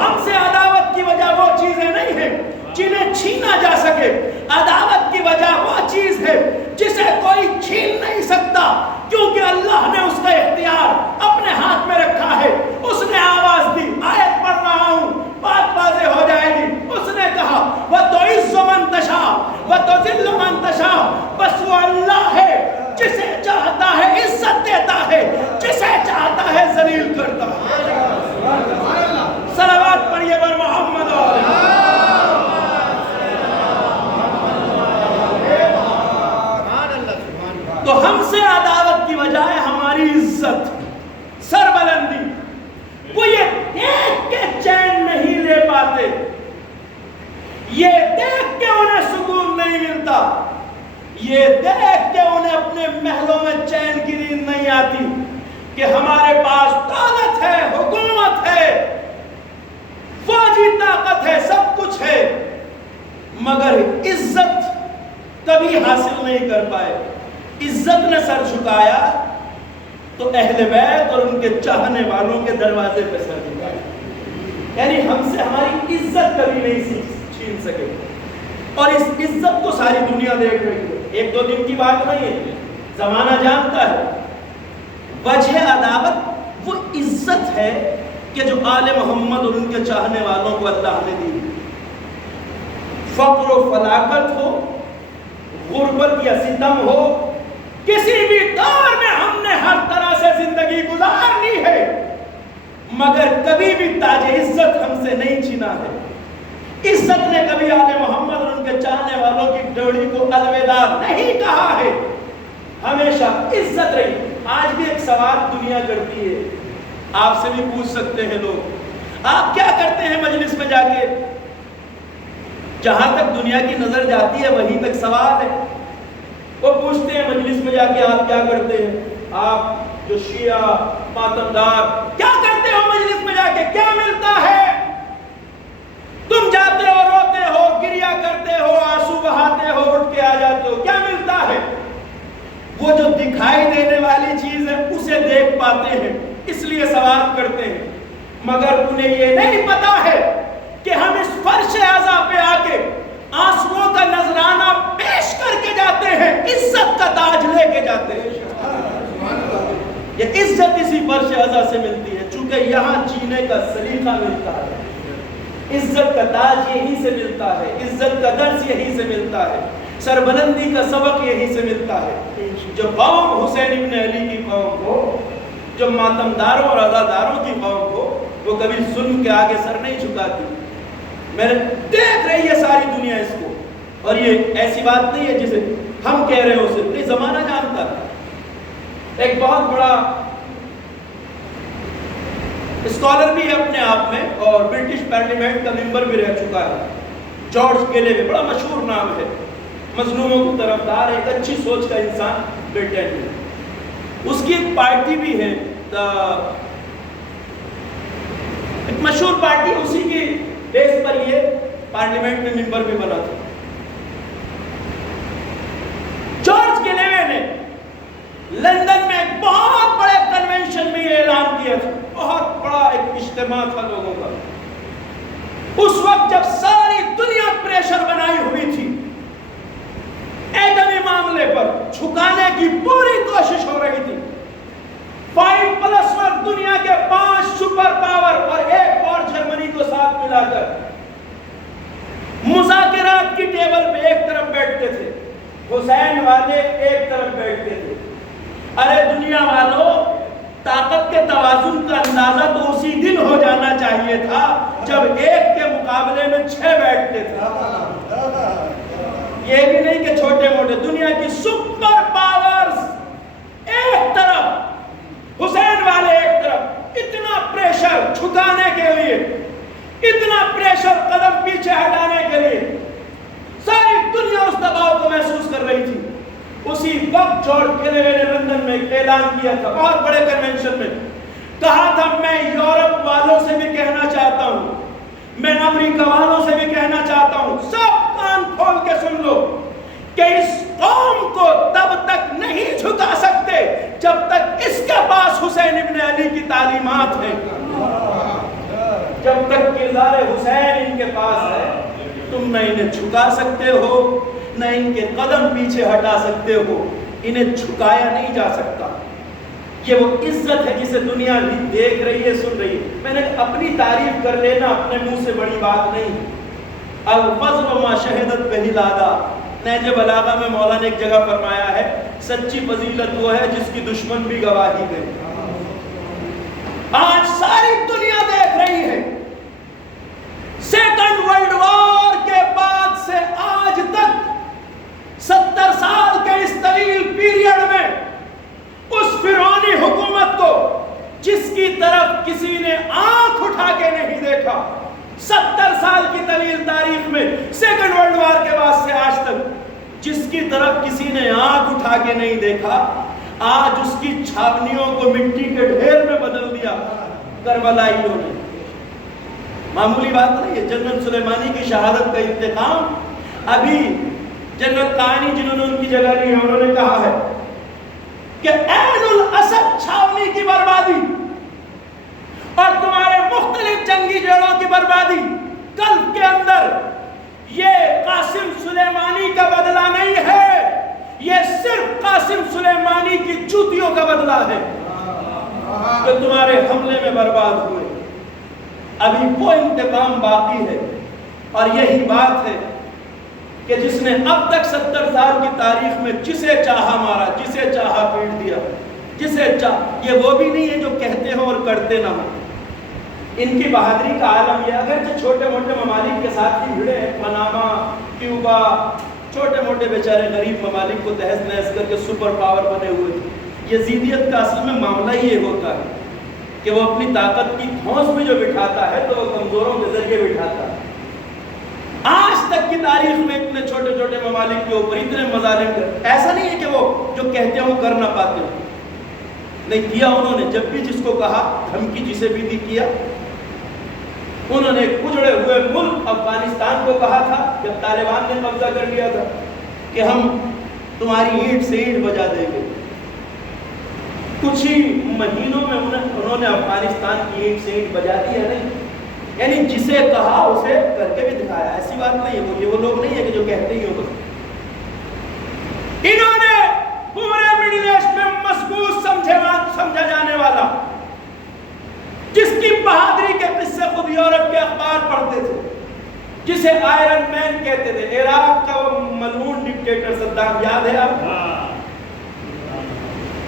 ہم سے عداوت کی وجہ وہ چیزیں نہیں ہیں جنہیں چھینا جا سکے، عداوت کی وجہ وہ چیز ہے جسے کوئی چھین نہیں سکتا، کیونکہ اللہ نے اس کا اختیار اپنے ہاتھ میں رکھا ہے۔ اس نے آواز دی، آیت پڑھ رہا ہوں، بات واضح ہو جائے گی۔ اس نے کہا وَتُعِزُّ مَن تَشَاءُ وَتُذِلُّ مَن تَشَاءُ، بس وہ اللہ ہے جسے چاہتا ہے عزت دیتا ہے، جسے چاہتا ہے ذلیل کرتا ہے۔ صلوات پڑھیے بر محمد۔ تو ہم سے عداوت کی وجہ ہے ہماری عزت، دیکھ کے انہیں سکون نہیں ملتا، یہ دیکھ کے انہیں اپنے محلوں میں چین کی نیند نہیں آتی کہ ہمارے پاس دولت ہے، حکومت ہے، فوجی طاقت ہے، سب کچھ ہے، مگر عزت کبھی حاصل نہیں کر پائے۔ عزت نے سر جھکایا تو اہل بیت اور ان کے چاہنے والوں کے دروازے پہ سر جھکایا، یعنی ہم سے ہماری عزت کبھی نہیں چھین سکے، اور اس عزت کو ساری دنیا دیکھ رہی ہے، ایک دو دن کی بات نہیں ہے، زمانہ جانتا ہے۔ وجہ عداوت وہ عزت ہے کہ جو آل محمد اور ان کے چاہنے والوں کو اللہ نے دی، فقر و فلاکت ہو، غربت یا ستم ہو، کسی بھی دور میں ہم نے ہر طرح سے زندگی گزارنی ہے، مگر کبھی بھی تاج عزت ہم سے نہیں چھینا ہے۔ عزت نے کبھی آل محمد اور ان کے چاہنے والوں کی ڈوڑی کو الوداع نہیں کہا ہے، ہمیشہ عزت رہی۔ آج بھی ایک سوال دنیا کرتی ہے، آپ سے بھی پوچھ سکتے ہیں لوگ، آپ کیا کرتے ہیں مجلس میں جا کے؟ جہاں تک دنیا کی نظر جاتی ہے وہیں تک سوال ہے۔ وہ پوچھتے ہیں مجلس میں جا کے آپ کیا کرتے ہیں، آپ جو شیعہ ماتمدار کیا کرتے ہو مجلس میں جا کے، کیا ملتا ہے؟ تم جاتے ہو، روتے ہو، گریا کرتے ہو، آنسو بہاتے ہو، اٹھ کے آ جاتے ہو، کیا ملتا ہے؟ وہ جو دکھائی دینے والی چیز ہے اسے دیکھ پاتے ہیں اس لیے سوال کرتے ہیں، مگر انہیں یہ نہیں پتا ہے کہ ہم اس فرش اعزا پہ آ کے آنسوؤں کا نذرانہ پیش کر کے جاتے ہیں، عزت کا تاج لے کے جاتے ہیں۔ یہ عزت اسی فرش اعزا سے ملتی ہے، چونکہ یہاں جینے کا سلیقہ ملتا ہے، عزت کا تاج یہیں سے ملتا ہے، عزت کا درس یہیں سے ملتا ہے، سربلندی کا سبق یہیں سے ملتا ہے۔ جو قوم حسین ابن علی کی قوم ہو، جو ماتمداروں اور عزاداروں کی قوم ہو، وہ کبھی ظلم کے آگے سر نہیں جھکاتی۔ میں نے دیکھ رہی ہے ساری دنیا اس کو، اور یہ ایسی بات نہیں ہے جسے ہم کہہ رہے ہو، صرف یہ زمانہ جانتا ہے۔ ایک بہت بڑا اسکالر بھی ہے اپنے آپ میں، اور برٹش پارلیمنٹ کا ممبر بھی رہ چکا ہے، جارج گیلیوے، بڑا مشہور نام ہے، مظلوموں کو طرفدار، ایک اچھی سوچ کا انسان برٹن میں۔ اس کی ایک پارٹی بھی ہے، ایک مشہور پارٹی، اسی کی بیس پر یہ پارلیمنٹ میں ممبر بھی بنا تھا۔ جارج گیلیوے نے لندن میں ایک بہت بڑے کنونشن میں یہ اعلان کیا تھا، بہت بڑا ایک اجتماع تھا لوگوں کا۔ اس وقت جب ساری دنیا پریشر بنائی ہوئی تھی، ایٹمی معاملے پر جھکانے کی پوری کوشش ہو رہی تھی، 5+1 دنیا کے 5 سپر پاور اور ایک اور جرمنی کو ساتھ ملا کر مذاکرات کی ٹیبل پہ ایک طرف بیٹھتے تھے، حسین والے ایک طرف بیٹھتے تھے۔ ارے دنیا والوں، طاقت کے توازن کا اندازہ تو اسی دن ہو جانا چاہیے تھا جب ایک کے مقابلے میں 6 بیٹھتے تھے۔ یہ بھی نہیں کہ چھوٹے موٹے، دنیا کی سپر پاورز ایک طرف، حسین والے ایک طرف، اتنا پریشر جھکانے کے لیے، اتنا پریشر قدم پیچھے ہٹانے کے لیے، ساری دنیا اس دباؤ کو محسوس کر رہی تھی۔ اسی وقت جارج گیلیوے نے لندن میں ایک اعلان کیا تھا، بہت بڑے کنونشن میں کہا تھا، میں یورپ والوں سے بھی کہنا چاہتا ہوں، میں امریکہ والوں سے بھی کہنا چاہتا ہوں، سب کان کھول کے سن لو کہ اس قوم کو تب تک نہیں جھکا سکتے جب تک اس کے پاس حسین ابن علی کی تعلیمات ہیں، جب تک کردار حسین ان کے پاس ہے، تم نہ انہیں جھکا سکتے ہو، نہ ان کے قدم پیچھے ہٹا سکتے ہو، انہیں جھکایا نہیں جا سکتا۔ یہ وہ عزت ہے جسے دنیا بھی دیکھ رہی ہے، سن رہی ہے۔ میں نے اپنی تعریف کر لینا اپنے منہ سے بڑی بات نہیں، الفضل ما شہدت بہ لادا، نہج بلاغہ میں مولا نے ایک جگہ فرمایا ہے، سچی فضیلت وہ ہے جس کی دشمن بھی گواہی دے۔ آج ساری دنیا دیکھ رہی ہے، سیکنڈ ورلڈ وار کے بعد سے آج تک 70 سال کے اس طویل پیریڈ میں اس فرعونی حکومت کو جس کی طرف کسی نے آنکھ اٹھا کے نہیں دیکھا، 70 سال کی طویل تاریخ میں سیکنڈ ورلڈ جس کی طرف کسی نے آنکھ اٹھا کے نہیں دیکھا، آج اس کی چھاونیوں کو مٹی کے ڈھیر میں بدل دیا کربلائیوں نے۔ معمولی بات نہیں ہے۔ جنرل سلیمانی کی شہادت کا انتقام ابھی جنرل قانی جنہوں نے ان کی جگہ لی ہے، انہوں نے کہا ہے کہ عین الاسد چھاونی کی بربادی اور تمہارے مختلف جنگی جوڑوں کی بربادی قلب کے اندر، یہ قاسم سلیمانی کا بدلہ نہیں ہے، یہ صرف قاسم سلیمانی کی جوتیوں کا بدلہ ہے جو تمہارے حملے میں برباد ہوئے۔ ابھی وہ انتقام باقی ہے، اور یہی بات ہے کہ جس نے اب تک 70 سال کی تاریخ میں جسے چاہا مارا، جسے چاہا پیٹ دیا، جسے یہ وہ بھی نہیں ہے جو کہتے ہوں اور کرتے نہ ہوں۔ ان کی بہادری کا عالم یہ، اگرچہ چھوٹے موٹے ممالک کے ساتھ ہی بھیڑے ہیں، پاناما، کیوبا، چھوٹے موٹے بیچارے غریب ممالک کو تہس نہس کر کے سپر پاور بنے ہوئے تھے۔ یزیدیت کا اصل میں معاملہ یہ ہوتا ہے کہ وہ اپنی طاقت کی دھونس میں جو بٹھاتا ہے تو وہ کمزوروں کے ذریعے بٹھاتا ہے۔ آج تک کی تاریخ میں اتنے چھوٹے چھوٹے ممالک کے اوپر اتنے مظالم کر، ایسا نہیں ہے کہ وہ جو کہتے ہیں وہ کر نہ پاتے ہوں، نہیں کیا انہوں نے۔ جب بھی جس کو کہا، دھمکی جسے بھی دی کیا۔ انہوں نے اجڑے ہوئے ملک افغانستان کو کہا تھا جب طالبان نے قبضہ کر لیا تھا کہ ہم تمہاری اینٹ سے اینٹ بجا دیں گے۔ کچھ ہی مہینوں میں انہوں نے افغانستان کی اینٹ سے اینٹ بجا دی ہے نہیں، یعنی جسے کہا اسے کر کے بھی دکھایا۔ ایسی بات نہیں ہے، وہ لوگ نہیں ہے کہ جو کہتے ہی ہوگا۔ انہوں نے پورے مڈل ایسٹ میں مضبوط سمجھا جانے والا، جس کی بہادری کے قصے خود یورپ کے اخبار پڑھتے تھے، جسے آئرن مین کہتے تھے، عراق کا وہ ملعون ڈکٹیٹر صدام، یاد ہے آپ؟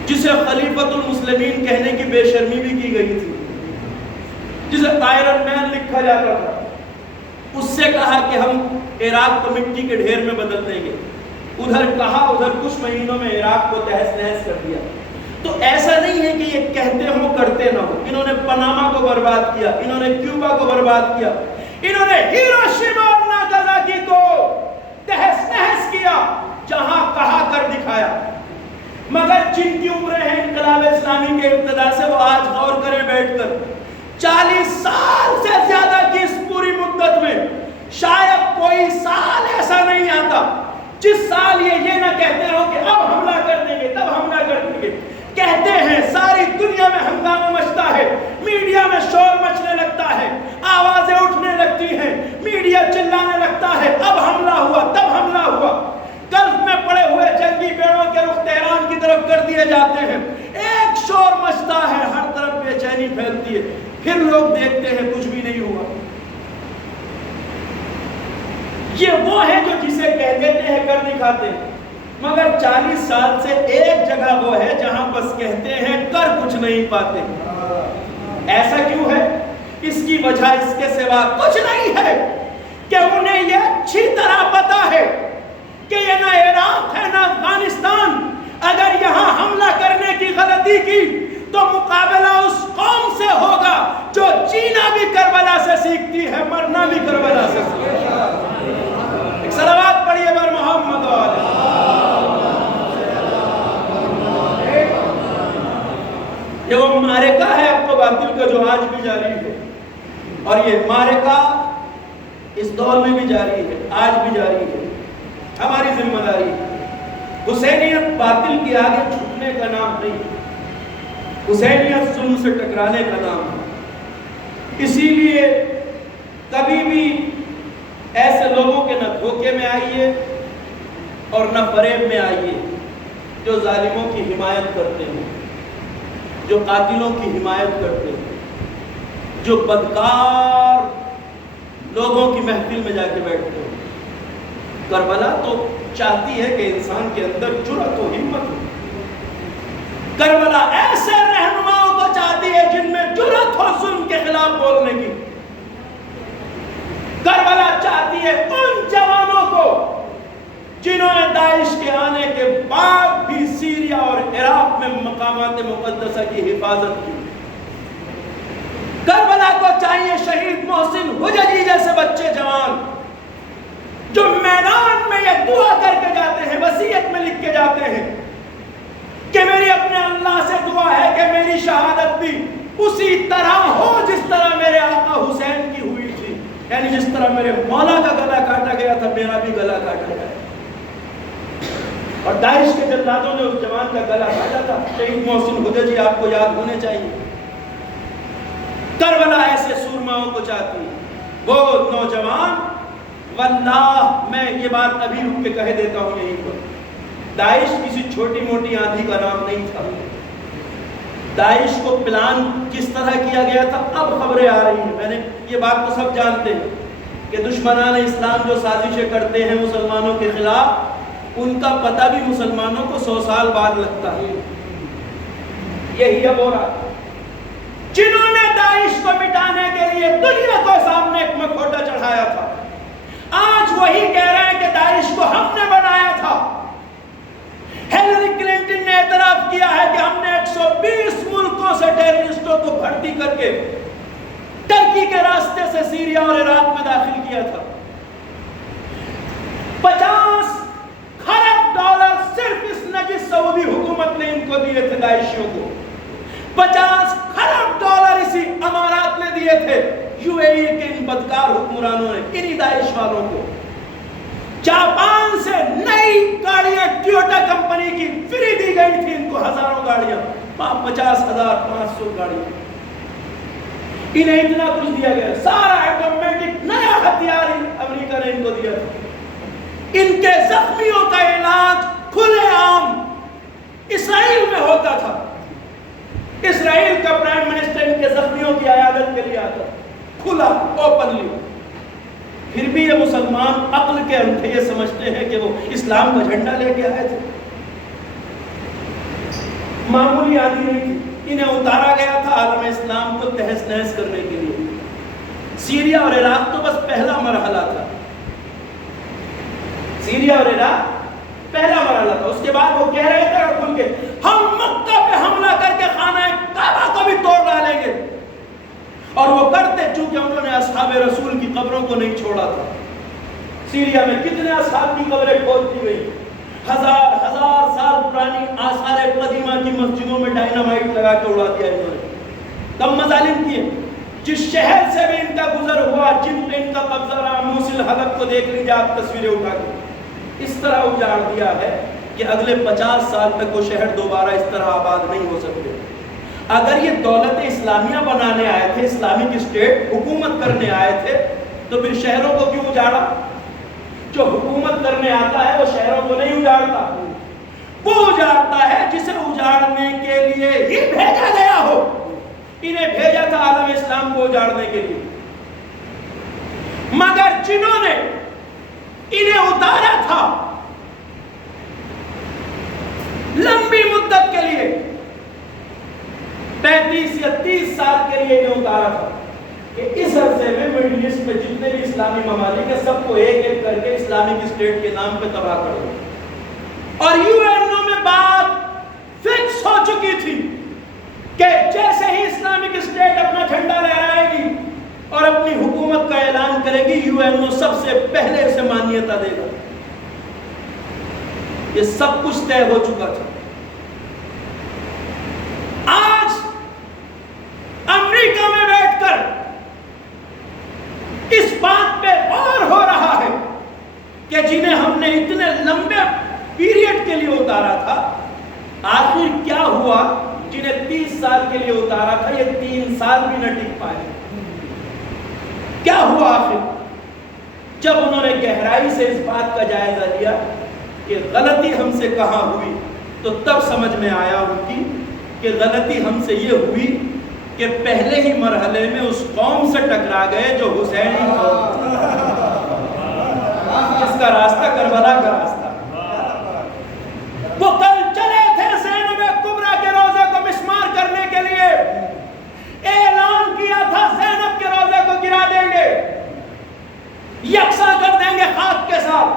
جسے خلیفۃ المسلمین کہنے کی بے شرمی بھی کی گئی تھی، جسے آئرن مین لکھا جاتا تھا، اس سے کہا کہ ہم عراق کو مٹی کے ڈھیر میں بدل دیں گے۔ ادھر کہا، ادھر کچھ مہینوں میں عراق کو تہس نہس کر دیا۔ تو ایسا نہیں ہے کہ یہ کہتے ہوں کرتے نہ ہوں۔ انہوں نے پاناما کو برباد کیا، انہوں نے کیوبا کو برباد کیا، انہوں نے ہیروشیما اور ناگاساکی کو تہس نہس کیا، جہاں کہا کر دکھایا۔ مگر جن کی عمریں ہیں انقلاب اسلامی کے ابتدا سے، وہ آج غور کریں بیٹھ کر، 40 سال سے زیادہ کی اس پوری مدت میں شاید کوئی سال ایسا نہیں آتا جس سال یہ نہ کہتے ہو کہ اب حملہ کر دیں گے، تب حملہ کر دیں گے۔ کہتے ہیں، ساری دنیا میں ہنگامہ مچتا ہے، میڈیا میں شور مچنے لگتا ہے، آوازیں اٹھنے لگتی ہیں، میڈیا چلانے لگتا ہے، اب حملہ ہوا، تب حملہ ہوا۔ گلف میں پڑے ہوئے جنگی بیڑوں کے رخ تہران کی طرف کر دیے جاتے ہیں، ایک شور مچتا ہے، ہر طرف بے چینی پھیلتی ہے، پھر لوگ دیکھتے ہیں کچھ بھی نہیں ہوا۔ یہ وہ ہے جو جسے کہہ دیتے ہیں کر دکھاتے ہیں، مگر 40 سال سے ایک جگہ وہ ہے جہاں بس کہتے ہیں کر کچھ نہیں پاتے۔ ایسا کیوں ہے؟ اس کی وجہ اس کے سوا کچھ نہیں ہے کہ انہیں یہ اچھی طرح پتا ہے کہ یہ نہ عراق ہے نہ افغانستان، اگر یہاں حملہ کرنے کی غلطی کی تو مقابلہ اس قوم سے ہوگا جو جینا بھی کربلا سے سیکھتی ہے، مرنا بھی کربلا سے سیکھتی ہے۔ ایک صلوات پڑھیے بر محمد علیہ۔ یہ وہ معرکہ ہے حق و باطل کا جو آج بھی جاری ہے، اور یہ معرکہ اس دور میں بھی جاری ہے، آج بھی جاری ہے۔ ہماری ذمہ داری ہے۔ حسینیت باطل کے آگے جھکنے کا نام نہیں، حسینیت ظلم سے ٹکرانے کا نام ہے۔ اسی لیے کبھی بھی ایسے لوگوں کے نہ دھوکے میں آئیے اور نہ فریب میں آئیے جو ظالموں کی حمایت کرتے ہیں، جو قاتلوں کی حمایت کرتے ہیں، جو بدکار لوگوں کی محفل میں جا کے بیٹھتے ہیں۔ کربلا تو چاہتی ہے کہ انسان کے اندر جرأت و ہمت ہو۔ کربلا ایسے رہنماؤں کو چاہتی ہے جن میں جرأت ہو ظلم کے خلاف بولنے کی۔ کربلا چاہتی ہے ان جوانوں کو جنہوں نے داعش کے آنے کے بعد بھی سیریا اور عراق میں مقامات مقدسہ کی حفاظت کی۔ کربلا کو چاہیے شہید محسن حججی جیسے بچے جوان جو میدان میں یہ دعا کر کے جاتے ہیں جاتے ہیں کہ میری اپنے اللہ سے دعا ہے کہ میری شہادت بھی اسی طرح ہو جس طرح میرے آقا حسین کی ہوئی تھی، یعنی جس طرح میرے مولا کا گلا کاٹا گیا تھا میرا بھی گلا کاٹا گیا۔ اور داعش کے جلادوں نے اس جوان کا گلا کاٹا تھا، شہید محسن حججی آپ کو یاد ہونے چاہیے۔ کربلا ایسے سورماؤں کو چاہتی ہے۔ وہ نوجوان، واللہ میں یہ بات ابھی رک کے کہہ دیتا ہوں یہیں پر، داعش کسی چھوٹی موٹی آندھی کا نام نہیں تھا۔ داعش کو پلان کس طرح کیا گیا تھا اب خبریں آ رہی ہیں، میں نے یہ بات تو سب جانتے ہیں کہ دشمنان اسلام جو سازشیں کرتے ہیں مسلمانوں کے خلاف، ان کا پتہ بھی مسلمانوں کو 100 سال بعد لگتا ہے۔ یہی اب ہو رہا ہے۔ جنہوں نے داعش کو مٹانے کے لیے دنیا کو سامنے ایک مکھوٹا چڑھایا تھا، آج وہی کہہ رہے ہیں کہ داعش کو ہم نے بنایا تھا۔ ہیلری کلنٹن نے اعتراف کیا ہے کہ ہم نے 120 ملکوں سے ٹیررسٹوں کو بھرتی کر کے ترکی کے راستے سے سیریا اور عراق میں داخل کیا تھا۔ 50 کھرب ڈالر صرف اس نجس سعودی حکومت نے ان کو دیے تھے داعشیوں کو۔ 50 کھرب ڈالر اسی امارات نے دیے تھے یو اے ای کے ان بدکار حکمرانوں نے انہی داعش والوں کو۔ جاپان سے نئی گاڑیاں ٹویوٹا کمپنی کی فری دی گئی تھی ان کو، ہزاروں گاڑیاں، 50,500 گاڑیاں، انہیں اتنا کچھ دیا گیا، سارا ایٹومیٹک نیا ہتھیار امریکہ نے ان کو دیا تھا۔ ان کے زخمیوں کا علاج کھلے عام اسرائیل میں ہوتا تھا۔ اسرائیل کا پرائم منسٹر ان کے زخمیوں کی عیادت کے لیے آتا، کھلا اوپنلی۔ پھر بھی یہ مسلمان عقل کے اندھے یہ سمجھتے ہیں کہ وہ اسلام کا جھنڈا لے کے آئے تھے۔ معمولی آدمی نہیں تھی، انہیں اتارا گیا تھا عالم اسلام کو تہس نہس کرنے کے لیے۔ سیریا اور عراق تو بس پہلا مرحلہ تھا، سیریا اور عراق پہلا مرحلہ تھا۔ اس کے بعد وہ کہہ رہے تھے اور کھل کے ہم مکہ پہ حملہ کر کے خانہ کعبہ کو بھی توڑ ڈالیں گے، اور وہ کرتے چونکہ انہوں نے اصحاب رسول کی قبروں کو نہیں چھوڑا تھا۔ سیریا میں کتنے اصحاب کی قبریں کھود دی گئی، ہزار سال پرانی آثار قدیمہ کی مسجدوں میں ڈائنامائٹ لگا کے اڑا دیا انہوں نے۔ کم مظالم کیے، جس شہر سے بھی ان کا گزر ہوا، جن پہ ان کا قبضہ رہا، موصل حلب کو دیکھ لیجیے آپ تصویریں اٹھا کے، اس طرح اجاڑ دیا ہے کہ اگلے 50 سال تک وہ شہر دوبارہ اس طرح آباد نہیں ہو سکتے۔ اگر یہ دولت اسلامیہ بنانے آئے تھے، اسلامک اسٹیٹ حکومت کرنے آئے تھے، تو پھر شہروں کو کیوں اجاڑا؟ جو حکومت کرنے آتا ہے وہ شہروں کو نہیں اجاڑتا، وہ اجاڑتا ہے جسے اجاڑنے کے لیے ہی بھیجا گیا ہو۔ انہیں بھیجا تھا عالم اسلام کو اجاڑنے کے لیے، مگر جنہوں نے انہیں اتارا تھا لمبی مدت کے لیے، 35 یا 30 سال کے لیے انہیں اتارا تھا کہ اس عرصے میں مڈل ایسٹ میں جتنے بھی اسلامی ممالک ہیں سب کو ایک ایک کر کے اسلامک اسٹیٹ کے نام پہ تباہ کر دو۔ اور یو این او میں بات فکس ہو چکی تھی کہ جیسے ہی اسلامک اسٹیٹ اپنا جھنڈا لہرائے گی اور اپنی حکومت کا اعلان کرے گی، یو این او سب سے پہلے اسے مانیتا دے گا۔ یہ سب کچھ طے ہو چکا تھا۔ آج امریکہ میں بیٹھ کر اس بات پہ غور ہو رہا ہے کہ جنہیں ہم نے اتنے لمبے پیریڈ کے لیے اتارا تھا، آخر کیا ہوا؟ جنہیں 30 سال کے لیے اتارا تھا یہ 3 سال بھی نہ ٹک پائے۔ کیا ہوا آخر؟ جب انہوں نے گہرائی سے اس بات کا جائزہ لیا کہ غلطی ہم سے کہاں ہوئی، تو تب سمجھ میں آیا ان کی کہ غلطی ہم سے یہ ہوئی کہ پہلے ہی مرحلے میں اس قوم سے ٹکرا گئے جو حسینی قوم تھی، جس کا راستہ کربلا کا راستہ۔ وہ کل چلے تھے زینب کبریٰ کے روضے کو مسمار کرنے کے لیے، اعلان کیا تھا زینب کے روضے کو گرا دیں گے، یکساں کر دیں گے خاک کے ساتھ،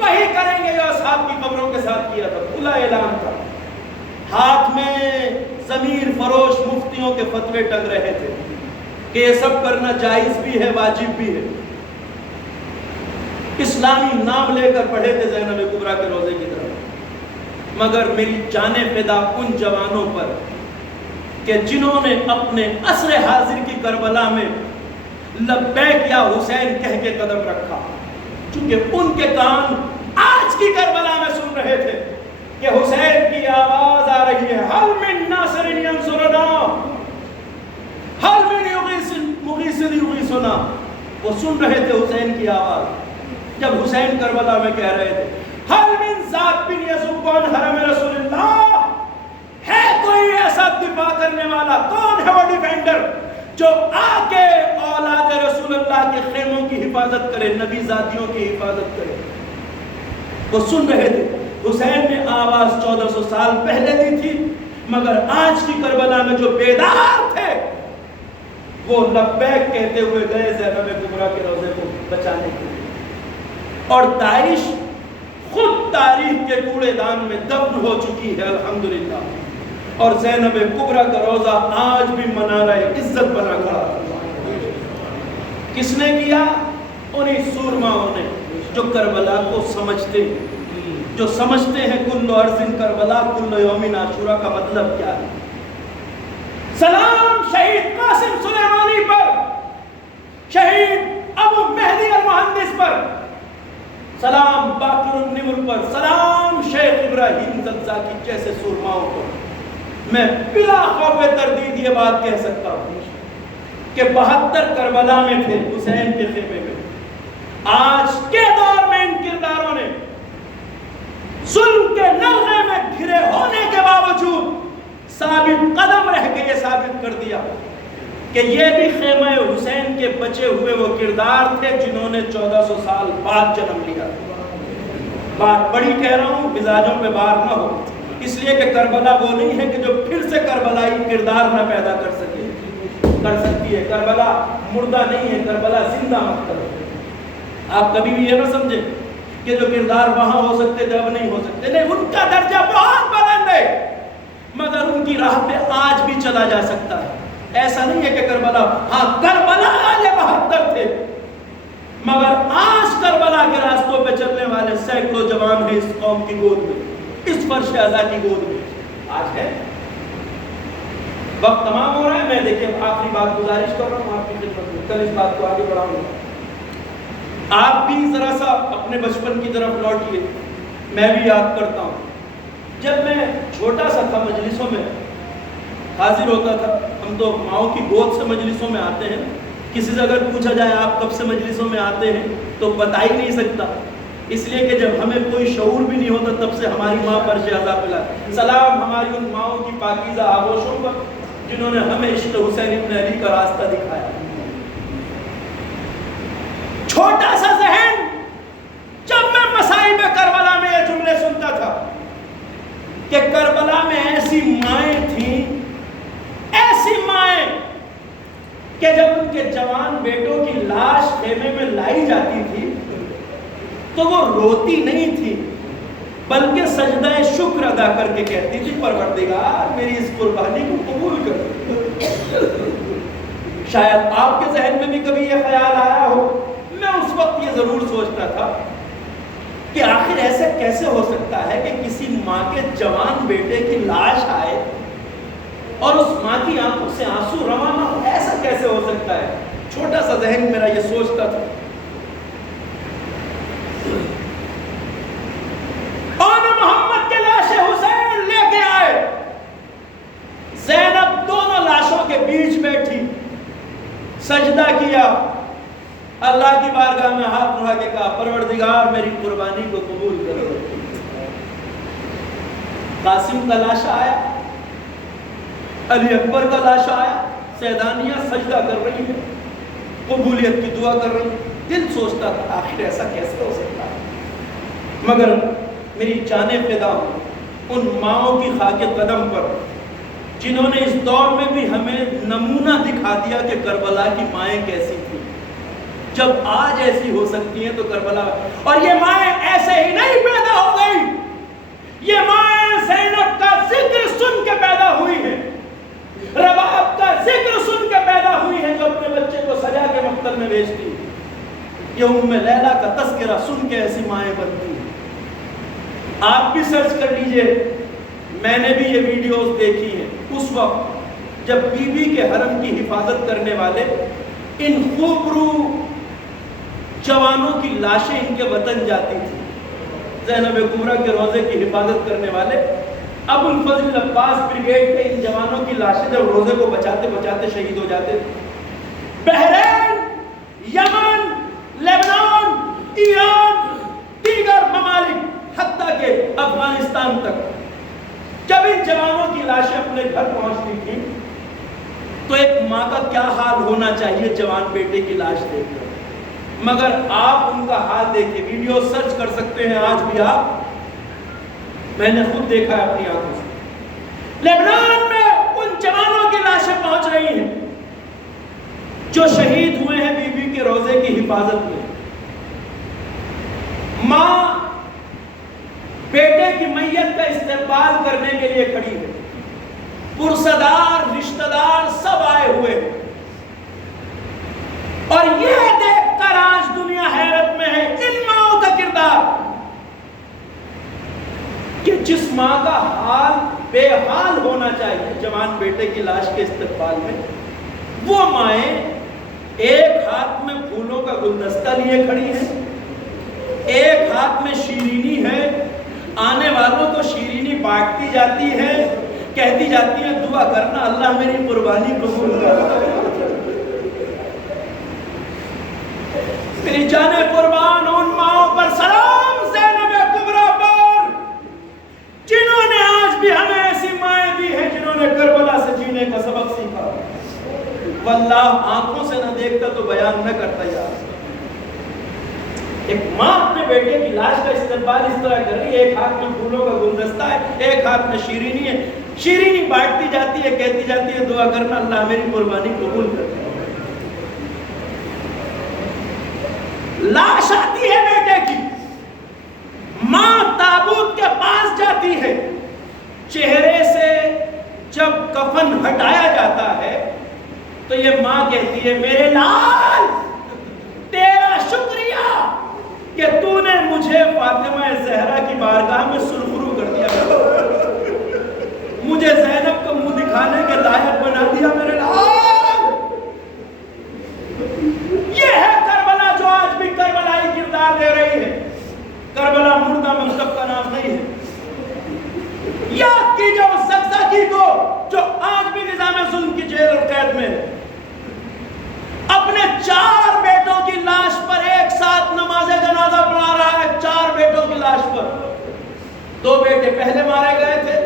وہی کریں گے جو اصحاب کی قبروں کے ساتھ کیا تھا، کھلا اعلان تھا۔ ہاتھ میں ضمیر فروش مفتیوں کے فتوے ٹنگ رہے تھے کہ یہ سب کرنا جائز بھی ہے، واجب بھی ہے۔ اسلامی نام لے کر پڑھے تھے زینب کبریٰ کے روضے کی طرف۔ مگر میری جانیں فدا ان جوانوں پر کہ جنہوں نے اپنے عصر حاضر کی کربلا میں لبیک یا حسین کہہ کے قدم رکھا، چونکہ ان کے کان آج کی کربلا میں سن رہے تھے کہ حسین کی آواز آ رہی ہے، حل من ناصر ینصرنا، حل من مغیث یغیثنا۔ وہ سن رہے تھے حسین کی آواز جب حسین کربلا میں کہہ رہے تھے، حل من ذات بن یذوب عن حرم رسول اللہ، ہے کوئی ایسا دفاع کرنے والا، کون ہے وہ ڈیفینڈر جو آ کے اولاد رسول اللہ کے خیموں کی حفاظت کرے، نبی ذاتیوں کی حفاظت کرے۔ وہ سن رہے تھے، حسین نے آواز 1400 سال پہلے دی تھی، مگر آج کی کربلا میں جو بیدار تھے وہ لبیک کہتے ہوئے گئے زینب کبریٰ کے روضے کو بچانے کے لیے، اور داعش خود تاریخ کے کوڑے دان میں دفن ہو چکی ہے الحمدللہ، اور زینب کبریٰ کا روضہ آج بھی منارہ عزت بنا کھڑا۔ کس نے کیا؟ انہی سورماؤں نے جو کربلا کو سمجھتے ہیں، جو سمجھتے ہیں کل ارض کربلا کل یوم عاشورہ کا مطلب کیا ہے۔ سلام شہید قاسم سلیمانی پر، شہید ابو مہدی المہندس پر، سلام باقر النمر پر، سلام شیخ ابراہیم زقزاقی جیسے سورماؤں پر۔ میں بلا خوف تردید یہ بات کہہ سکتا ہوں کہ 72 کربلا میں تھے حسین کے خیمے میں، آج کے دور میں ان کرداروں نے ظلم کے نغمے میں گھرے ہونے کے باوجود ثابت قدم رہ کے یہ ثابت کر دیا کہ یہ بھی خیمہ حسین کے بچے ہوئے وہ کردار تھے جنہوں نے 1400 سال بعد جنم لیا۔ بات بڑی کہہ رہا ہوں، مزاجوں پہ بار نہ ہو، اس لیے کہ کربلا وہ نہیں ہے کہ جو پھر سے کربلائی کردار نہ پیدا کر سکتی ہے۔ کربلا مردہ نہیں ہے، کربلا زندہ مقتل ہے۔ آپ کبھی بھی یہ نہ سمجھیں کہ جو کردار وہاں ہو سکتے تھے اب نہیں ہو سکتے، نہیں، ان کا درجہ بہت بلند ہے، مگر ان کی راہ پہ آج بھی چلا جا سکتا ہے۔ ایسا نہیں ہے کہ کربلا، ہاں کربلا والے 72 تھے، مگر آج کربلا کے راستوں پہ چلنے والے سینکڑوں جوان ہیں اس قوم کی گود میں، اس فرش ازا کی گود میں آج ہے۔ وقت تمام ہو رہا ہے، میں دیکھیں آخری بات گزارش کر رہا ہوں آپ کی خدمت میں، کل اس بات کو آگے بڑھاؤں گا۔ آپ بھی ذرا سا اپنے بچپن کی طرف لوٹیے، میں بھی یاد کرتا ہوں جب میں چھوٹا سا تھا مجلسوں میں حاضر ہوتا تھا، ہم تو ماؤں کی گود سے مجلسوں میں آتے ہیں، کسی سے اگر پوچھا جائے آپ کب سے مجلسوں میں آتے ہیں تو بتا ہی نہیں سکتا، اس لیے کہ جب ہمیں کوئی شعور بھی نہیں ہوتا تب سے ہماری ماں پر شہزا پلا۔ سلام ہماری ان ماؤں کی پاکیزہ آغوشوں پر جنہوں نے ہمیں عشق حسین ابن علی کا راستہ دکھایا۔ چھوٹا سا ذہن، جب میں مصائب کربلا میں یہ جملے سنتا تھا کہ کربلا میں ایسی مائیں تھیں، ایسی مائیں کہ جب ان کے جوان بیٹوں کی لاش خیمے میں لائی جاتی تھی تو وہ روتی نہیں تھی بلکہ سجدہ شکر ادا کر کے کہتی تھی پروردگار میری اس قربانی کو قبول کر۔ شاید آپ کے ذہن میں بھی کبھی یہ خیال آیا ہو، میں اس وقت یہ ضرور سوچتا تھا کہ آخر ایسا کیسے ہو سکتا ہے کہ کسی ماں کے جوان بیٹے کی لاش آئے اور اس ماں کی آنکھوں سے آنسو روانہ ہو، ایسا کیسے ہو سکتا ہے؟ چھوٹا سا ذہن میرا یہ سوچتا تھا۔ اور محمد کے لاش حسین لے کے آئے، زینب دونوں لاشوں کے بیچ بیٹھی، سجدہ کیا، اللہ کی بارگاہ میں ہاتھ اٹھا کے کہا پروردگار میری قربانی کو قبول کرو۔ قاسم کا لاشا آیا، علی اکبر کا لاشا آیا، سیدانیہ سجدہ کر رہی ہے، قبولیت کی دعا کر رہی ہے۔ دل سوچتا تھا آخر ایسا کیسے ہو سکتا ہے؟ مگر میری جانیں فدا ان ماؤں کی خاک قدم پر جنہوں نے اس دور میں بھی ہمیں نمونہ دکھا دیا کہ کربلا کی مائیں کیسی تھیں۔ جب آج ایسی ہو سکتی ہیں تو کربلا، اور یہ مائیں ایسے ہی نہیں پیدا ہو گئی، یہ مائیں زینب کا ذکر سن کے پیدا ہوئی ہیں، رباب کا ذکر سن کے پیدا ہوئی ہیں جو اپنے بچے کو سجا کے مقتل میں بیچتی، یہ ام لیلہ کا تذکرہ سن کے ایسی مائیں بنتی ہیں۔ آپ بھی سرچ کر لیجئے، میں نے بھی یہ ویڈیوز دیکھی ہیں۔ اس وقت جب بی بی کے حرم کی حفاظت کرنے والے ان خوبرو جوانوں کی لاشیں ان کے وطن جاتی تھی، زینب کبریٰ کے روزے کی حفاظت کرنے والے ابو الفضل عباس بریگیڈ کے ان جوانوں کی لاشیں جب روزے کو بچاتے بچاتے شہید ہو جاتے تھے، بحرین، یمن، لبنان، ایران، دیگر ممالک، حتیٰ کہ افغانستان تک جب ان جوانوں کی لاشیں اپنے گھر پہنچتی تھی تو ایک ماں کا کیا حال ہونا چاہیے جوان بیٹے کی لاش دیکھ کر، مگر آپ ان کا حال دیکھیں، ویڈیو سرچ کر سکتے ہیں آج بھی آپ، میں نے خود دیکھا ہے اپنی آنکھوں سے۔ لبنان میں ان جوانوں کی لاشیں پہنچ رہی ہیں جو شہید ہوئے ہیں بی بی کے روزے کی حفاظت میں۔ ماں بیٹے کی میت کا استقبال کرنے کے لیے کھڑی ہے، پرصدار رشتہ دار سب آئے ہوئے ہیں، اور یہ دیکھ کر آج دنیا حیرت میں ہے ان ماں کا کردار کہ جس ماں کا حال بے حال ہونا چاہیے جوان بیٹے کی لاش کے استقبال میں، وہ مائیں ایک ہاتھ میں پھولوں کا گلدستہ لیے کھڑی ہیں، ایک ہاتھ میں شیرینی ہے، آنے والوں کو شیرینی بانٹتی جاتی ہے، کہتی جاتی ہے دعا کرنا اللہ میری قربانی قبول کر۔ میری جان قربان ان ماؤں پر سلام، زینب کبریٰ پر، جنہوں نے آج بھی ہمیں ایسی مائیں دی ہیں جنہوں نے کربلا سے جینے کا سبق سیکھا۔ واللہ آنکھوں سے نہ دیکھتا تو بیان نہ کرتا یار۔ ایک ماں اپنے بیٹے کی لاش کا استقبال اس طرح کر رہی ہے، ایک ہاتھ میں پھولوں کا گلدستہ ہے، ایک ہاتھ میں شیرینی ہے، شیرینی بانٹتی جاتی ہے، کہتی جاتی ہے دعا کرنا اللہ میری قربانی قبول کر۔ لاش آتی ہے بیٹے کی، ماں تابوت کے پاس جاتی ہے، چہرے سے جب کفن ہٹایا جاتا ہے تو یہ ماں کہتی ہے میرے لال تیرا شکریہ کہ تو نے مجھے فاطمہ زہرا کی بارگاہ میں سرخرو کر دیا، مجھے زینب کو منہ دکھانے کے لائق بنا دیا میرے لال۔ یہ ہے کربلا جو آج بھی کربلائی کردار دے رہی ہے۔ کربلا مردہ مکتب کا نام نہیں ہے۔ یاد کیجئے اس زگزاگی کو جو آج بھی نظام ظلم کی جیل اور قید میں ہے، اپنے 4 بیٹوں کی لاش پر ایک ساتھ نماز جنازہ پڑھا رہا ہے، 4 بیٹوں کی لاش پر۔ 2 بیٹے پہلے مارے گئے تھے،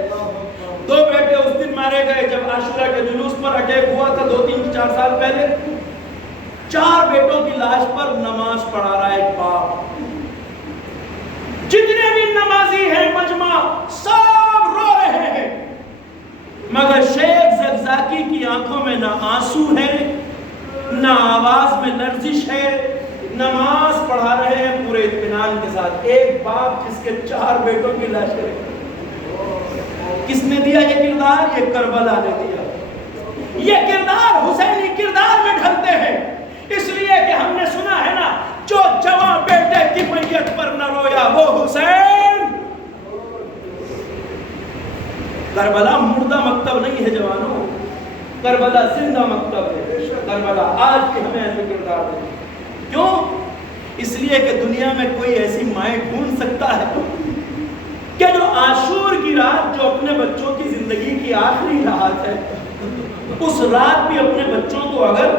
2 بیٹے اس دن مارے گئے جب عاشورہ کے جلوس پر اٹیک ہوا تھا 2-3-4 سال پہلے۔ 4 بیٹوں کی لاش پر نماز پڑھا رہا ہے ایک باپ۔ جتنے بھی نمازی ہیں مجمع سب رو رہے ہیں، مگر شیخ زگزاگی کی آنکھوں میں نہ آنسو ہے، نہ آواز میں لرزش ہے، نماز پڑھا رہے ہیں پورے اطمینان کے ساتھ۔ ایک باپ جس کے 4 بیٹوں کی لاش کرے، کس نے دیا یہ کردار؟ یہ کربلا نے دیا۔ یہ کردار حسینی کردار میں ڈھلتے ہیں، اس لیے کہ ہم نے سنا ہے نا جو جوان بیٹے کی میت پر نہ رویا وہ حسین۔ کربلا مردہ مکتب نہیں ہے جوانوں، کربلا زندہ مکتب ہے۔ کربلا آج بھی ہمیں ایسے کردار دے، کیوں؟ اس لیے کہ دنیا میں کوئی ایسی مائیں ڈھونڈ سکتا ہے کہ جو عاشور کی رات جو اپنے بچوں کی زندگی کی آخری رات ہے، اس رات بھی اپنے بچوں کو اگر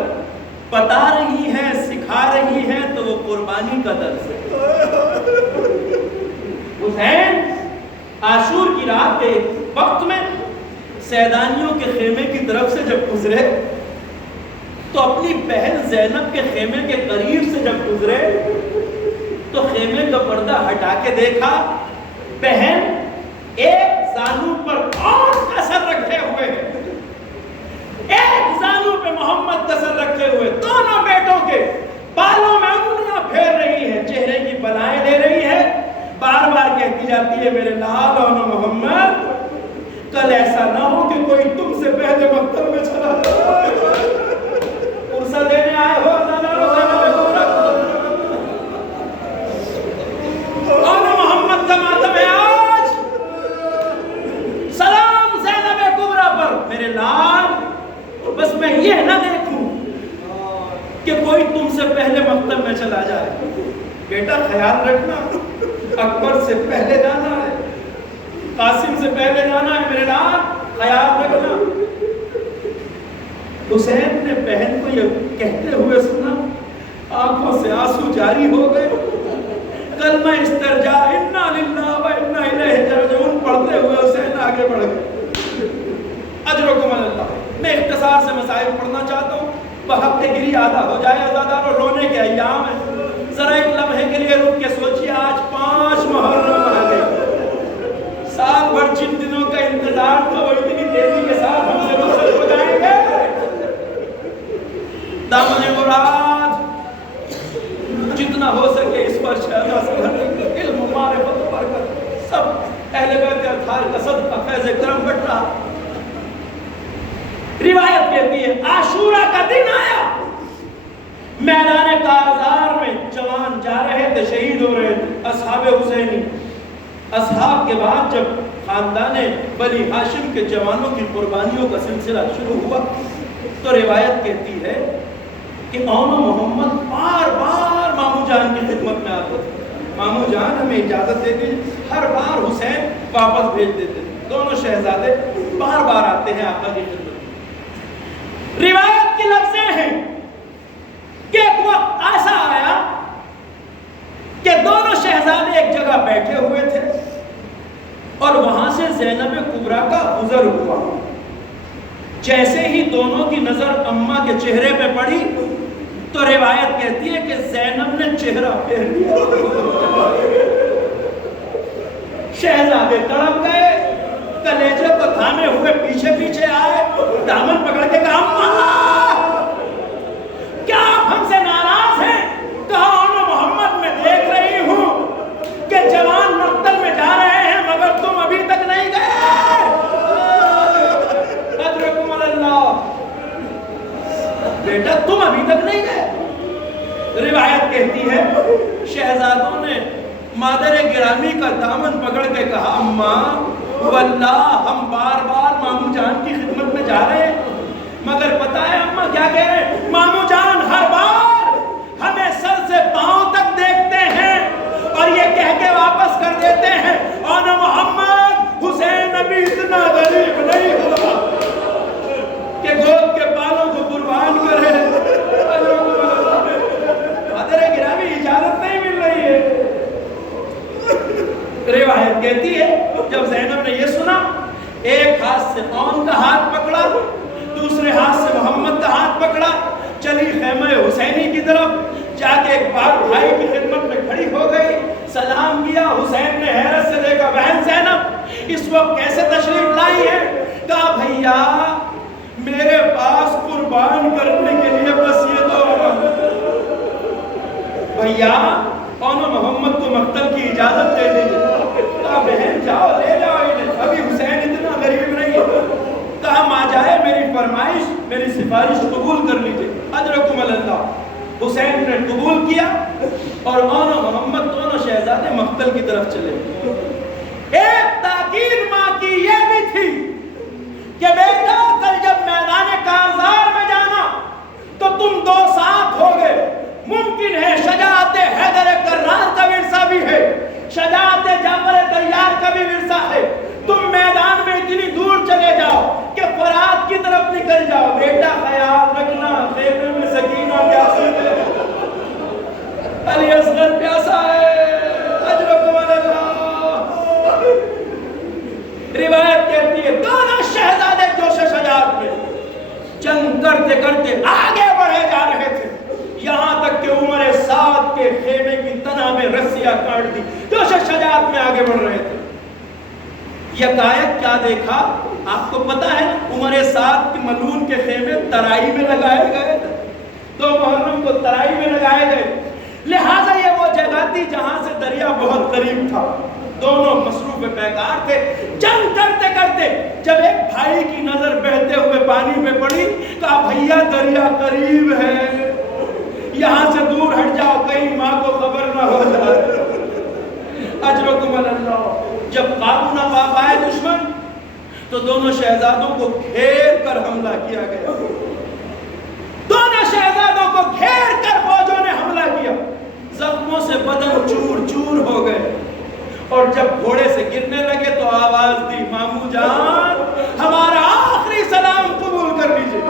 بتا رہی ہے، سکھا رہی ہے تو وہ قربانی کا درس ہے۔ حسین عاشور کی رات کے وقت میں سیدانیوں کے خیمے کی طرف سے جب گزرے تو اپنی بہن زینب کے خیمے کے قریب سے جب گزرے تو خیمے کا پردہ ہٹا کے دیکھا، بہن ایک زانو پر اور کسر رکھے ہوئے ہیں، ایک زانو پہ محمد کسر رکھے ہوئے، دونوں بیٹوں کے بالوں میں انگلیاں پھیر رہی ہے، چہرے کی بلائیں لے رہی ہے، بار بار کہتی جاتی ہے میرے لال اور محمد کل ایسا نہ ہو کہ کوئی تم سے پہلے مقتل میں چلا جائے۔ عرصہ دینے آئے ہو اور محمد کا ماتم ہے، مکتب میں چلا جائے. بیٹا خیال رکھنا، اکبر سے پہلے جانا ہے، قاسم سے پہلے جانا ہے میرے نام، خیال رکھنا. حسین نے بہن کو یہ کہتے ہوئے سنا، آنکھوں سے آنسو جاری ہو گئے. کلمہ استرجاع انا للہ و انا الیہ راجعون پڑھتے ہوئے حسین آگے بڑھ گئے. اجرکم اللہ. میں اختصار سے مسائل پڑھنا چاہتا ہوں، وقت گری آدھا ہو جائے. عزاداروں رونے کے ایام ہیں، ذرا ایک لمحے کے لیے رک کے سوچئے آج 5 محرم آ گئے. سال بھر جن دنوں کا انتظار تھا وہ اتنی تیزی کے ساتھ ہم سے رخصت ہو جائیں گے. دامن مراد جتنا ہو سکے اس پر شہدہ سے علم و معرفت و برکت سب اہل بیت اطہار کا صدقہ فیض کرم بٹ رہا. روایت کہتی ہے عاشورہ کا دن آیا، میدان کارزار میں جوان جا رہے تھے، شہید ہو رہے تھے، اصحاب حسینی. اصحاب کے بعد جب خاندان بنی ہاشم کے جوانوں کی قربانیوں کا سلسلہ شروع ہوا تو روایت کہتی ہے کہ اون و محمد بار بار مامو جان کی خدمت میں آتے تھے. مامو جان ہمیں اجازت دیتے، ہر بار حسین واپس بھیج دیتے. دونوں شہزادے بار بار آتے ہیں آقا کی خدمت. روایت کی لفظیں ہیں کہ ایک وقت ایسا آیا کہ دونوں شہزادے ایک جگہ بیٹھے ہوئے تھے اور وہاں سے زینب کبریٰ کا گزر ہوا. جیسے ہی دونوں کی نظر اماں کے چہرے پہ پڑی تو روایت کہتی ہے کہ زینب نے چہرہ پھیر لیا. شہزادے تڑپ گئے، کلیجے کو تھامے ہوئے پیچھے پیچھے آئے، دامن پکڑ کے کہا اماں کیا آپ ہم سے ناراض ہیں؟ کہا اونو محمد میں دیکھ رہی ہوں کہ جوان مقتل میں جا رہے ہیں مگر تم ابھی تک نہیں گئے. اجرکم اللہ. بیٹا تم ابھی تک نہیں گئے. روایت کہتی ہے شہزادوں نے مادر گرامی کا دامن پکڑ کے کہا اماں واللہ ہم بار بار مامو جان کی خدمت میں جا رہے ہیں مگر پتہ ہے اماں کیا کہہ رہے ہیں؟ مامو جان ہر بار ہمیں سر سے پاؤں تک دیکھتے ہیں اور یہ کہہ کے واپس کر دیتے ہیں اونو محمد حسین ابھی اتنا غریب نہیں ہوا کہ گود کے بالوں کو قربان کرے. مادر گرامی اجازت نہیں مل رہی ہے. روایت کہتی ہے جب زینب نے یہ سنا ایک ہاتھ سے اون کا ہاتھ پکڑا، دوسرے ہاتھ سے محمد کا ہاتھ پکڑا، چلی خیمہ حسینی کی طرف، جا کے ایک بار بھائی کی خدمت میں کھڑی ہو گئی، سلام کیا. حسین نے حیرت سے دیکھا بہن زینب اس وقت کیسے تشریف لائی ہے؟ کہا بھیا میرے پاس قربان کرنے کے لیے بس یہ دو بھیا اونو محمد کو مقتل کی اجازت دے دیجیے. کہا بہن جاؤ لے جاؤ انہیں، ابھی حسین اتنا غریب نہیں ہے. کہا ماں جائے میری فرمائش میری سفارش قبول کر لیجیے. اجرکم اللہ. حسین نے قبول کیا اور اونو محمد دونوں شہزادے مقتل کی طرف چلے. ایک تاکید ماں کی یہ بھی تھی کہ بیٹا کل جب میدان کارزار میں جانا تو تم دو ساتھ ہوگے. ممکن ہے شجاعت حیدر کرار کا ورثہ بھی ہے، شجاعت جعفر طیار کا بھی ورثہ ہے. تم میدان میں اتنی دور چلے جاؤ کہ فرات کی طرف نکل جاؤ. بیٹا خیال رکھنا خیمے میں سکینہ پیاسی ہے، علی اصغر پیاسا ہے. اجرکم اللہ. روایت کہتی ہے دونوں شہزادے جوش شجاعت میں جنگ کرتے کرتے آگے بڑھے جا رہے تھے یہاں تک کہ عمر سعد کے خیمے کی تنہ میں رسیاں کاٹ دی. جوش شجاعت میں آگے بڑھ رہے تھے. یکایک کیا دیکھا آپ کو پتا ہے نا، عمر سعد کے ملعون کے خیمے ترائی میں لگائے گئے تھے. 2 محرم کو ترائی میں لگائے گئے، لہٰذا یہ وہ جگہ تھی جہاں سے دریا بہت قریب تھا. دونوں مصروف پیکار تھے. جنگ کرتے کرتے جب ایک بھائی کی نظر بہتے ہوئے پانی میں پڑی کہا بھیا دریا قریب ہے، یہاں سے دور ہٹ جاؤ کہیں ماں کو خبر نہ ہو جائے. اجرکم اللہ. جب قابو نہ پا پائے دشمن تو دونوں شہزادوں کو گھیر کر حملہ کیا گیا. دونوں شہزادوں کو گھیر کر فوجوں نے حملہ زخموں سے بدن چور چور ہو گئے، اور جب گھوڑے سے گرنے لگے تو آواز دی، مامو جان ہمارا آخری سلام قبول کر لیجیے۔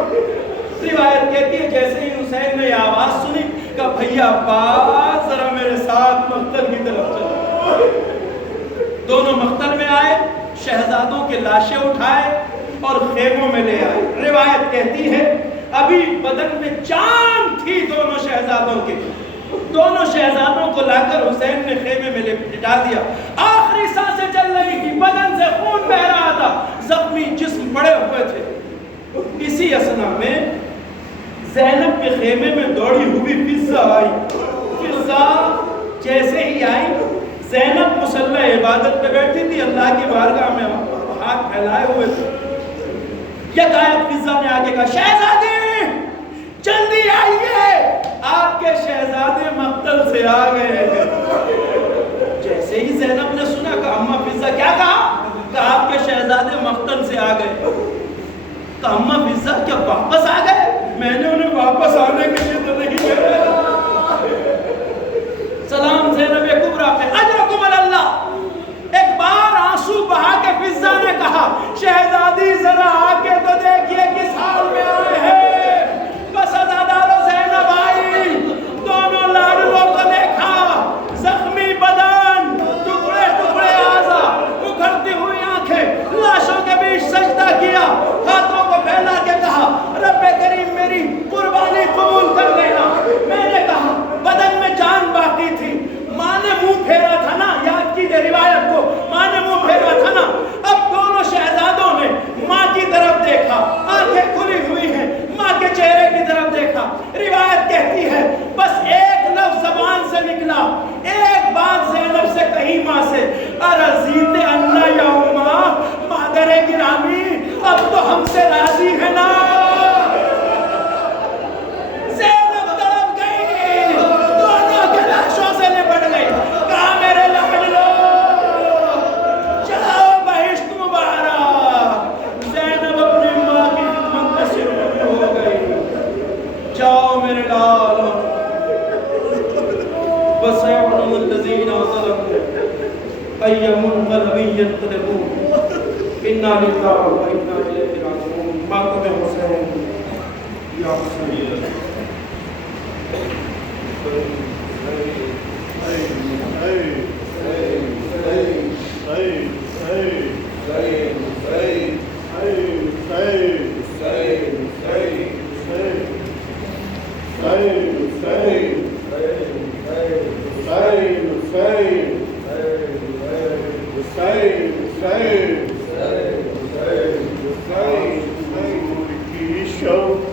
روایت کہتی ہے جیسے ہی حسین نے یہ آواز سنی کہ بھیا عباس ذرا میرے ساتھ مقتل کی طرف چلو۔ دونوں مقتل میں آئے، شہزادوں کے لاشیں اٹھائے اور خیموں میں لے آئے۔ روایت کہتی ہے ابھی بدن میں جان تھی دونوں شہزادوں کے، دونوں شہزادوں کو لا کر حسین نے خیمے میں لٹا دیا۔ آخری سانسیں چل رہی تھی، بدن سے خون بہ رہا تھا، زخمی جسم پڑے ہوئے تھے۔ اسی اثنا میں زینب کے خیمے میں دوڑی ہوئی فضہ آئی۔ فضہ جیسے ہی آئی، زینب مصلی عبادت پہ بیٹھی تھی، اللہ کی بارگاہ میں ہاتھ پھیلائے ہوئے تھے۔ یکایک فضہ نے آگے کہا شہزادی جلدی آئیے، آپ کے شہزادے مقتل سے آ گئے ہیں۔ جیسے ہی زینب نے سنا کہ اماں فضہ کیا کہا کہ آپ کے شہزادے مقتل سے آ گئے، کہ اماں فضہ کیا واپس آ گئے؟ میں نے انہیں واپس آنے کے لیے تو نہیں کہا۔ سلام زینب کبریٰ پہ، اجرکم اللہ۔ ایک بار آنسو بہا کے فضہ نے کہا شہزادی ذرا آ کے تو دیکھیے کس حال میں آئے ہیں۔ بس ازادارو زینب آئی، دونوں لاڈلوں کو دیکھا، زخمی بدن، ٹکڑے ٹکڑے اعضا، اکھڑتی ہوئی آنکھیں، لاشوں کے بیچ سجدہ کیا، ہاتھوں کو پھیلا کے کہا رب کریم میری قربانی قبول کر لینا۔ میں نے کہا بدن میں جان باقی تھی، ماں نے منہ پھیرا تھا نا، یاد کیجئے روایت کو، ماں نے منہ پھیرا تھا نا۔ اب دونوں شہزادوں نے ماں کی طرف دیکھا، آنکھیں کھلی ہوئی ہیں، ماں کے چہرے کی طرف دیکھا۔ روایت کہتی ہے بس ایک لفظ زبان سے نکلا، ایک بات زینب سے کہی ماں سے، ارضیت اللہ یا ماں، مادر گرامی اب تو ہم سے راضی ہے نا؟ زینب تڑپ گئی، دونوں کے لاشوں سے لپٹ گئی، کہا میرے لاڈلو جاؤ بہشت مبارک۔ زینب اپنی ماں کی خدمت میں شروع ہو گئی، جاؤ میرے لالو، وَسَيَعْلَمُ الَّذِينَ ظَلَمُوا أَيَّ مُنقَلَبٍ يَنقَلِبُونَ اِنَّا لِلَّهِ وَإِنَّا إِلَيْهِ رَاجِعُونَ۔ ماتم حسین یا حسین۔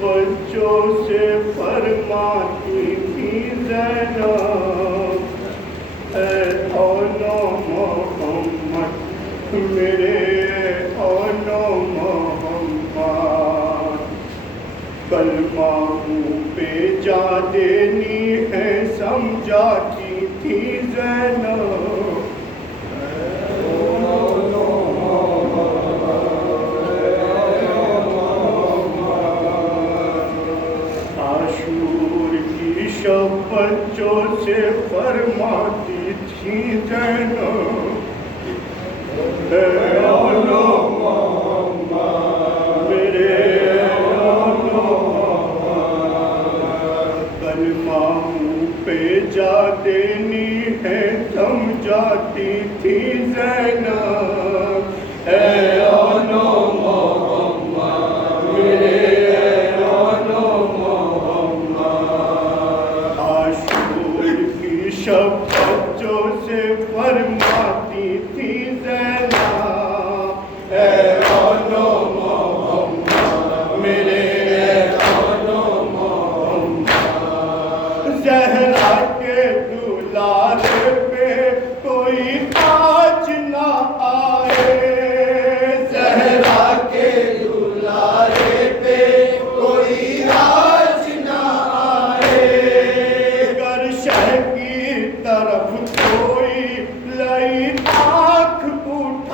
بچوں سے فرماتی تھی زینب، اے اولو محمد میرے اولو محمد، کلمہ منہ پہ جا دینی ہے سمجھاتی تھی زینب۔ بچوں سے فرماتی تھی زینب، اے اولو محمد میرے اولو محمد، کلمہ منہ پہ جا دینی ہے سمجھاتی تھی زینب، اے اولو محمد میرے شب بچوں سے فرماتی تھی زینب، اے اولو محمد میرے اولو محمد، زہرا کے دولار پہ کوئی آج نہ آئے، زہرا کے دولار پہ کوئی آج نہ آئے، گر شہ طرف کوئی لئی آنکھ اٹھائے،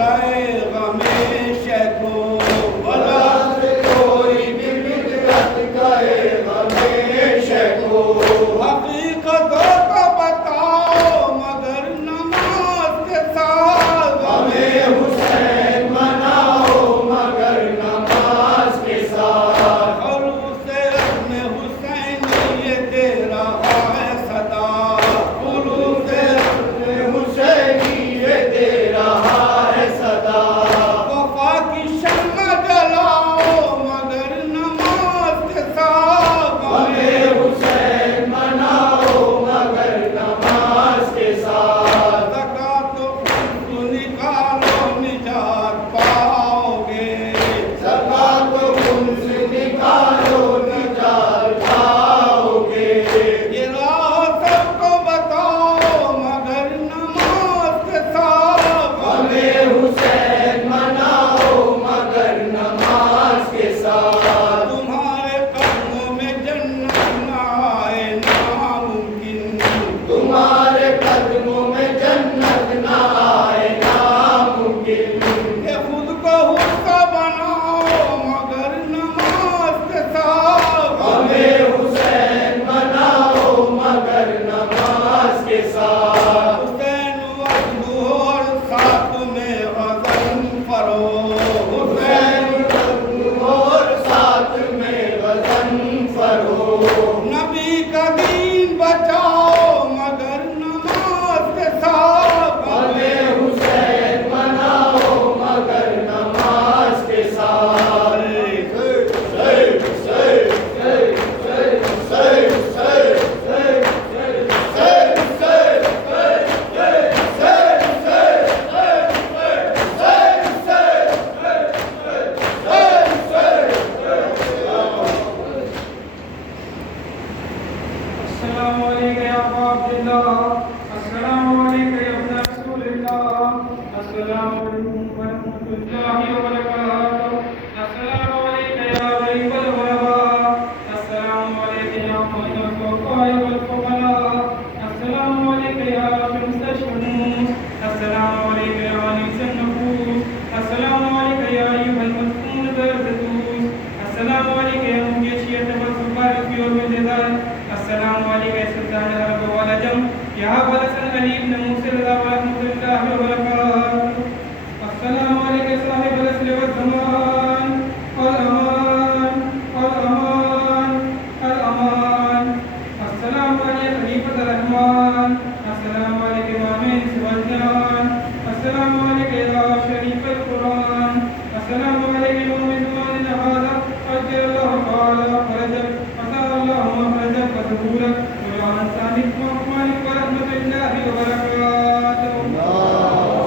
گئے غم شیخو بلا سے کوئی بھی بدعت گئے غم شیخو حقیقت کو بتاؤ مگر نماز کے ساتھ غم حسین مناؤ مگر نماز کے ساتھ خلوص عزم حسینی یہ دے رہا ہے صدا خلوص عزم حسینی یہ دے رہا ہے صدا وفا کی شمع جلاؤ مگر نماز کے ساتھ غم حسین مناؤ مگر نماز کے ساتھ زکات و خرچ نکالو نجات پاؤ گے زکات و خرچ نکالو نجات پاؤ گے یہ راہ سب کو بتاؤ مگر نماز کے ساتھ غم حسین مناؤ مگر نماز کے ساتھ تمہارے قدموں میں جنت نہ آئے ناممکن تمہارے قدموں میں جنت نہ آئے ناممکن کہ خود کو حصہ بناؤ مگر نماز کے ساتھ غم حسین مناؤ مگر نماز کے ساتھ حسین وحدہ اور ساتھ میں غزل فرو حسین وحدہ اور ساتھ میں غزل فرو نبی کا دین بچاؤ مگر نماز کے ساتھ غم حسین مناؤ مگر نماز کے ساتھ السلام علیکم یا ابا عبداللہ السلام علیکم یا ابن رسول اللہ السلام علیکم ورحمۃ اللہ وبرکاتہ السلام علیکم یا غریب الغرباء السلام علیکم یا خیر الفقراء والفقراء السلام علیکم یا شمس الشموس السلام علیکم یا انیس النفوس السلام علیکم یا ایها المسکون درزتوس السلام علیکم یا مجیشیت والسفارت فی یوم الجزائر السلام علیکم سلطان عرب والعجم یا بلسن علی بن موسیٰ ورحمۃ اللہ وبرکاتہ السلام علیکم صاحب الاسل والزمان الامان الامان الامان السلام علیکم خلیفۃ الرحمن السلام علیکم امین سوالجان السلام علیکم یا شریف القرآن السلام علیکم من زمان هذا اجر اللہ تعالی فرجک فسأل اللہ مخرجک وسبولک قرآن ثابت ورحمۃ اللہ وبرکاتہ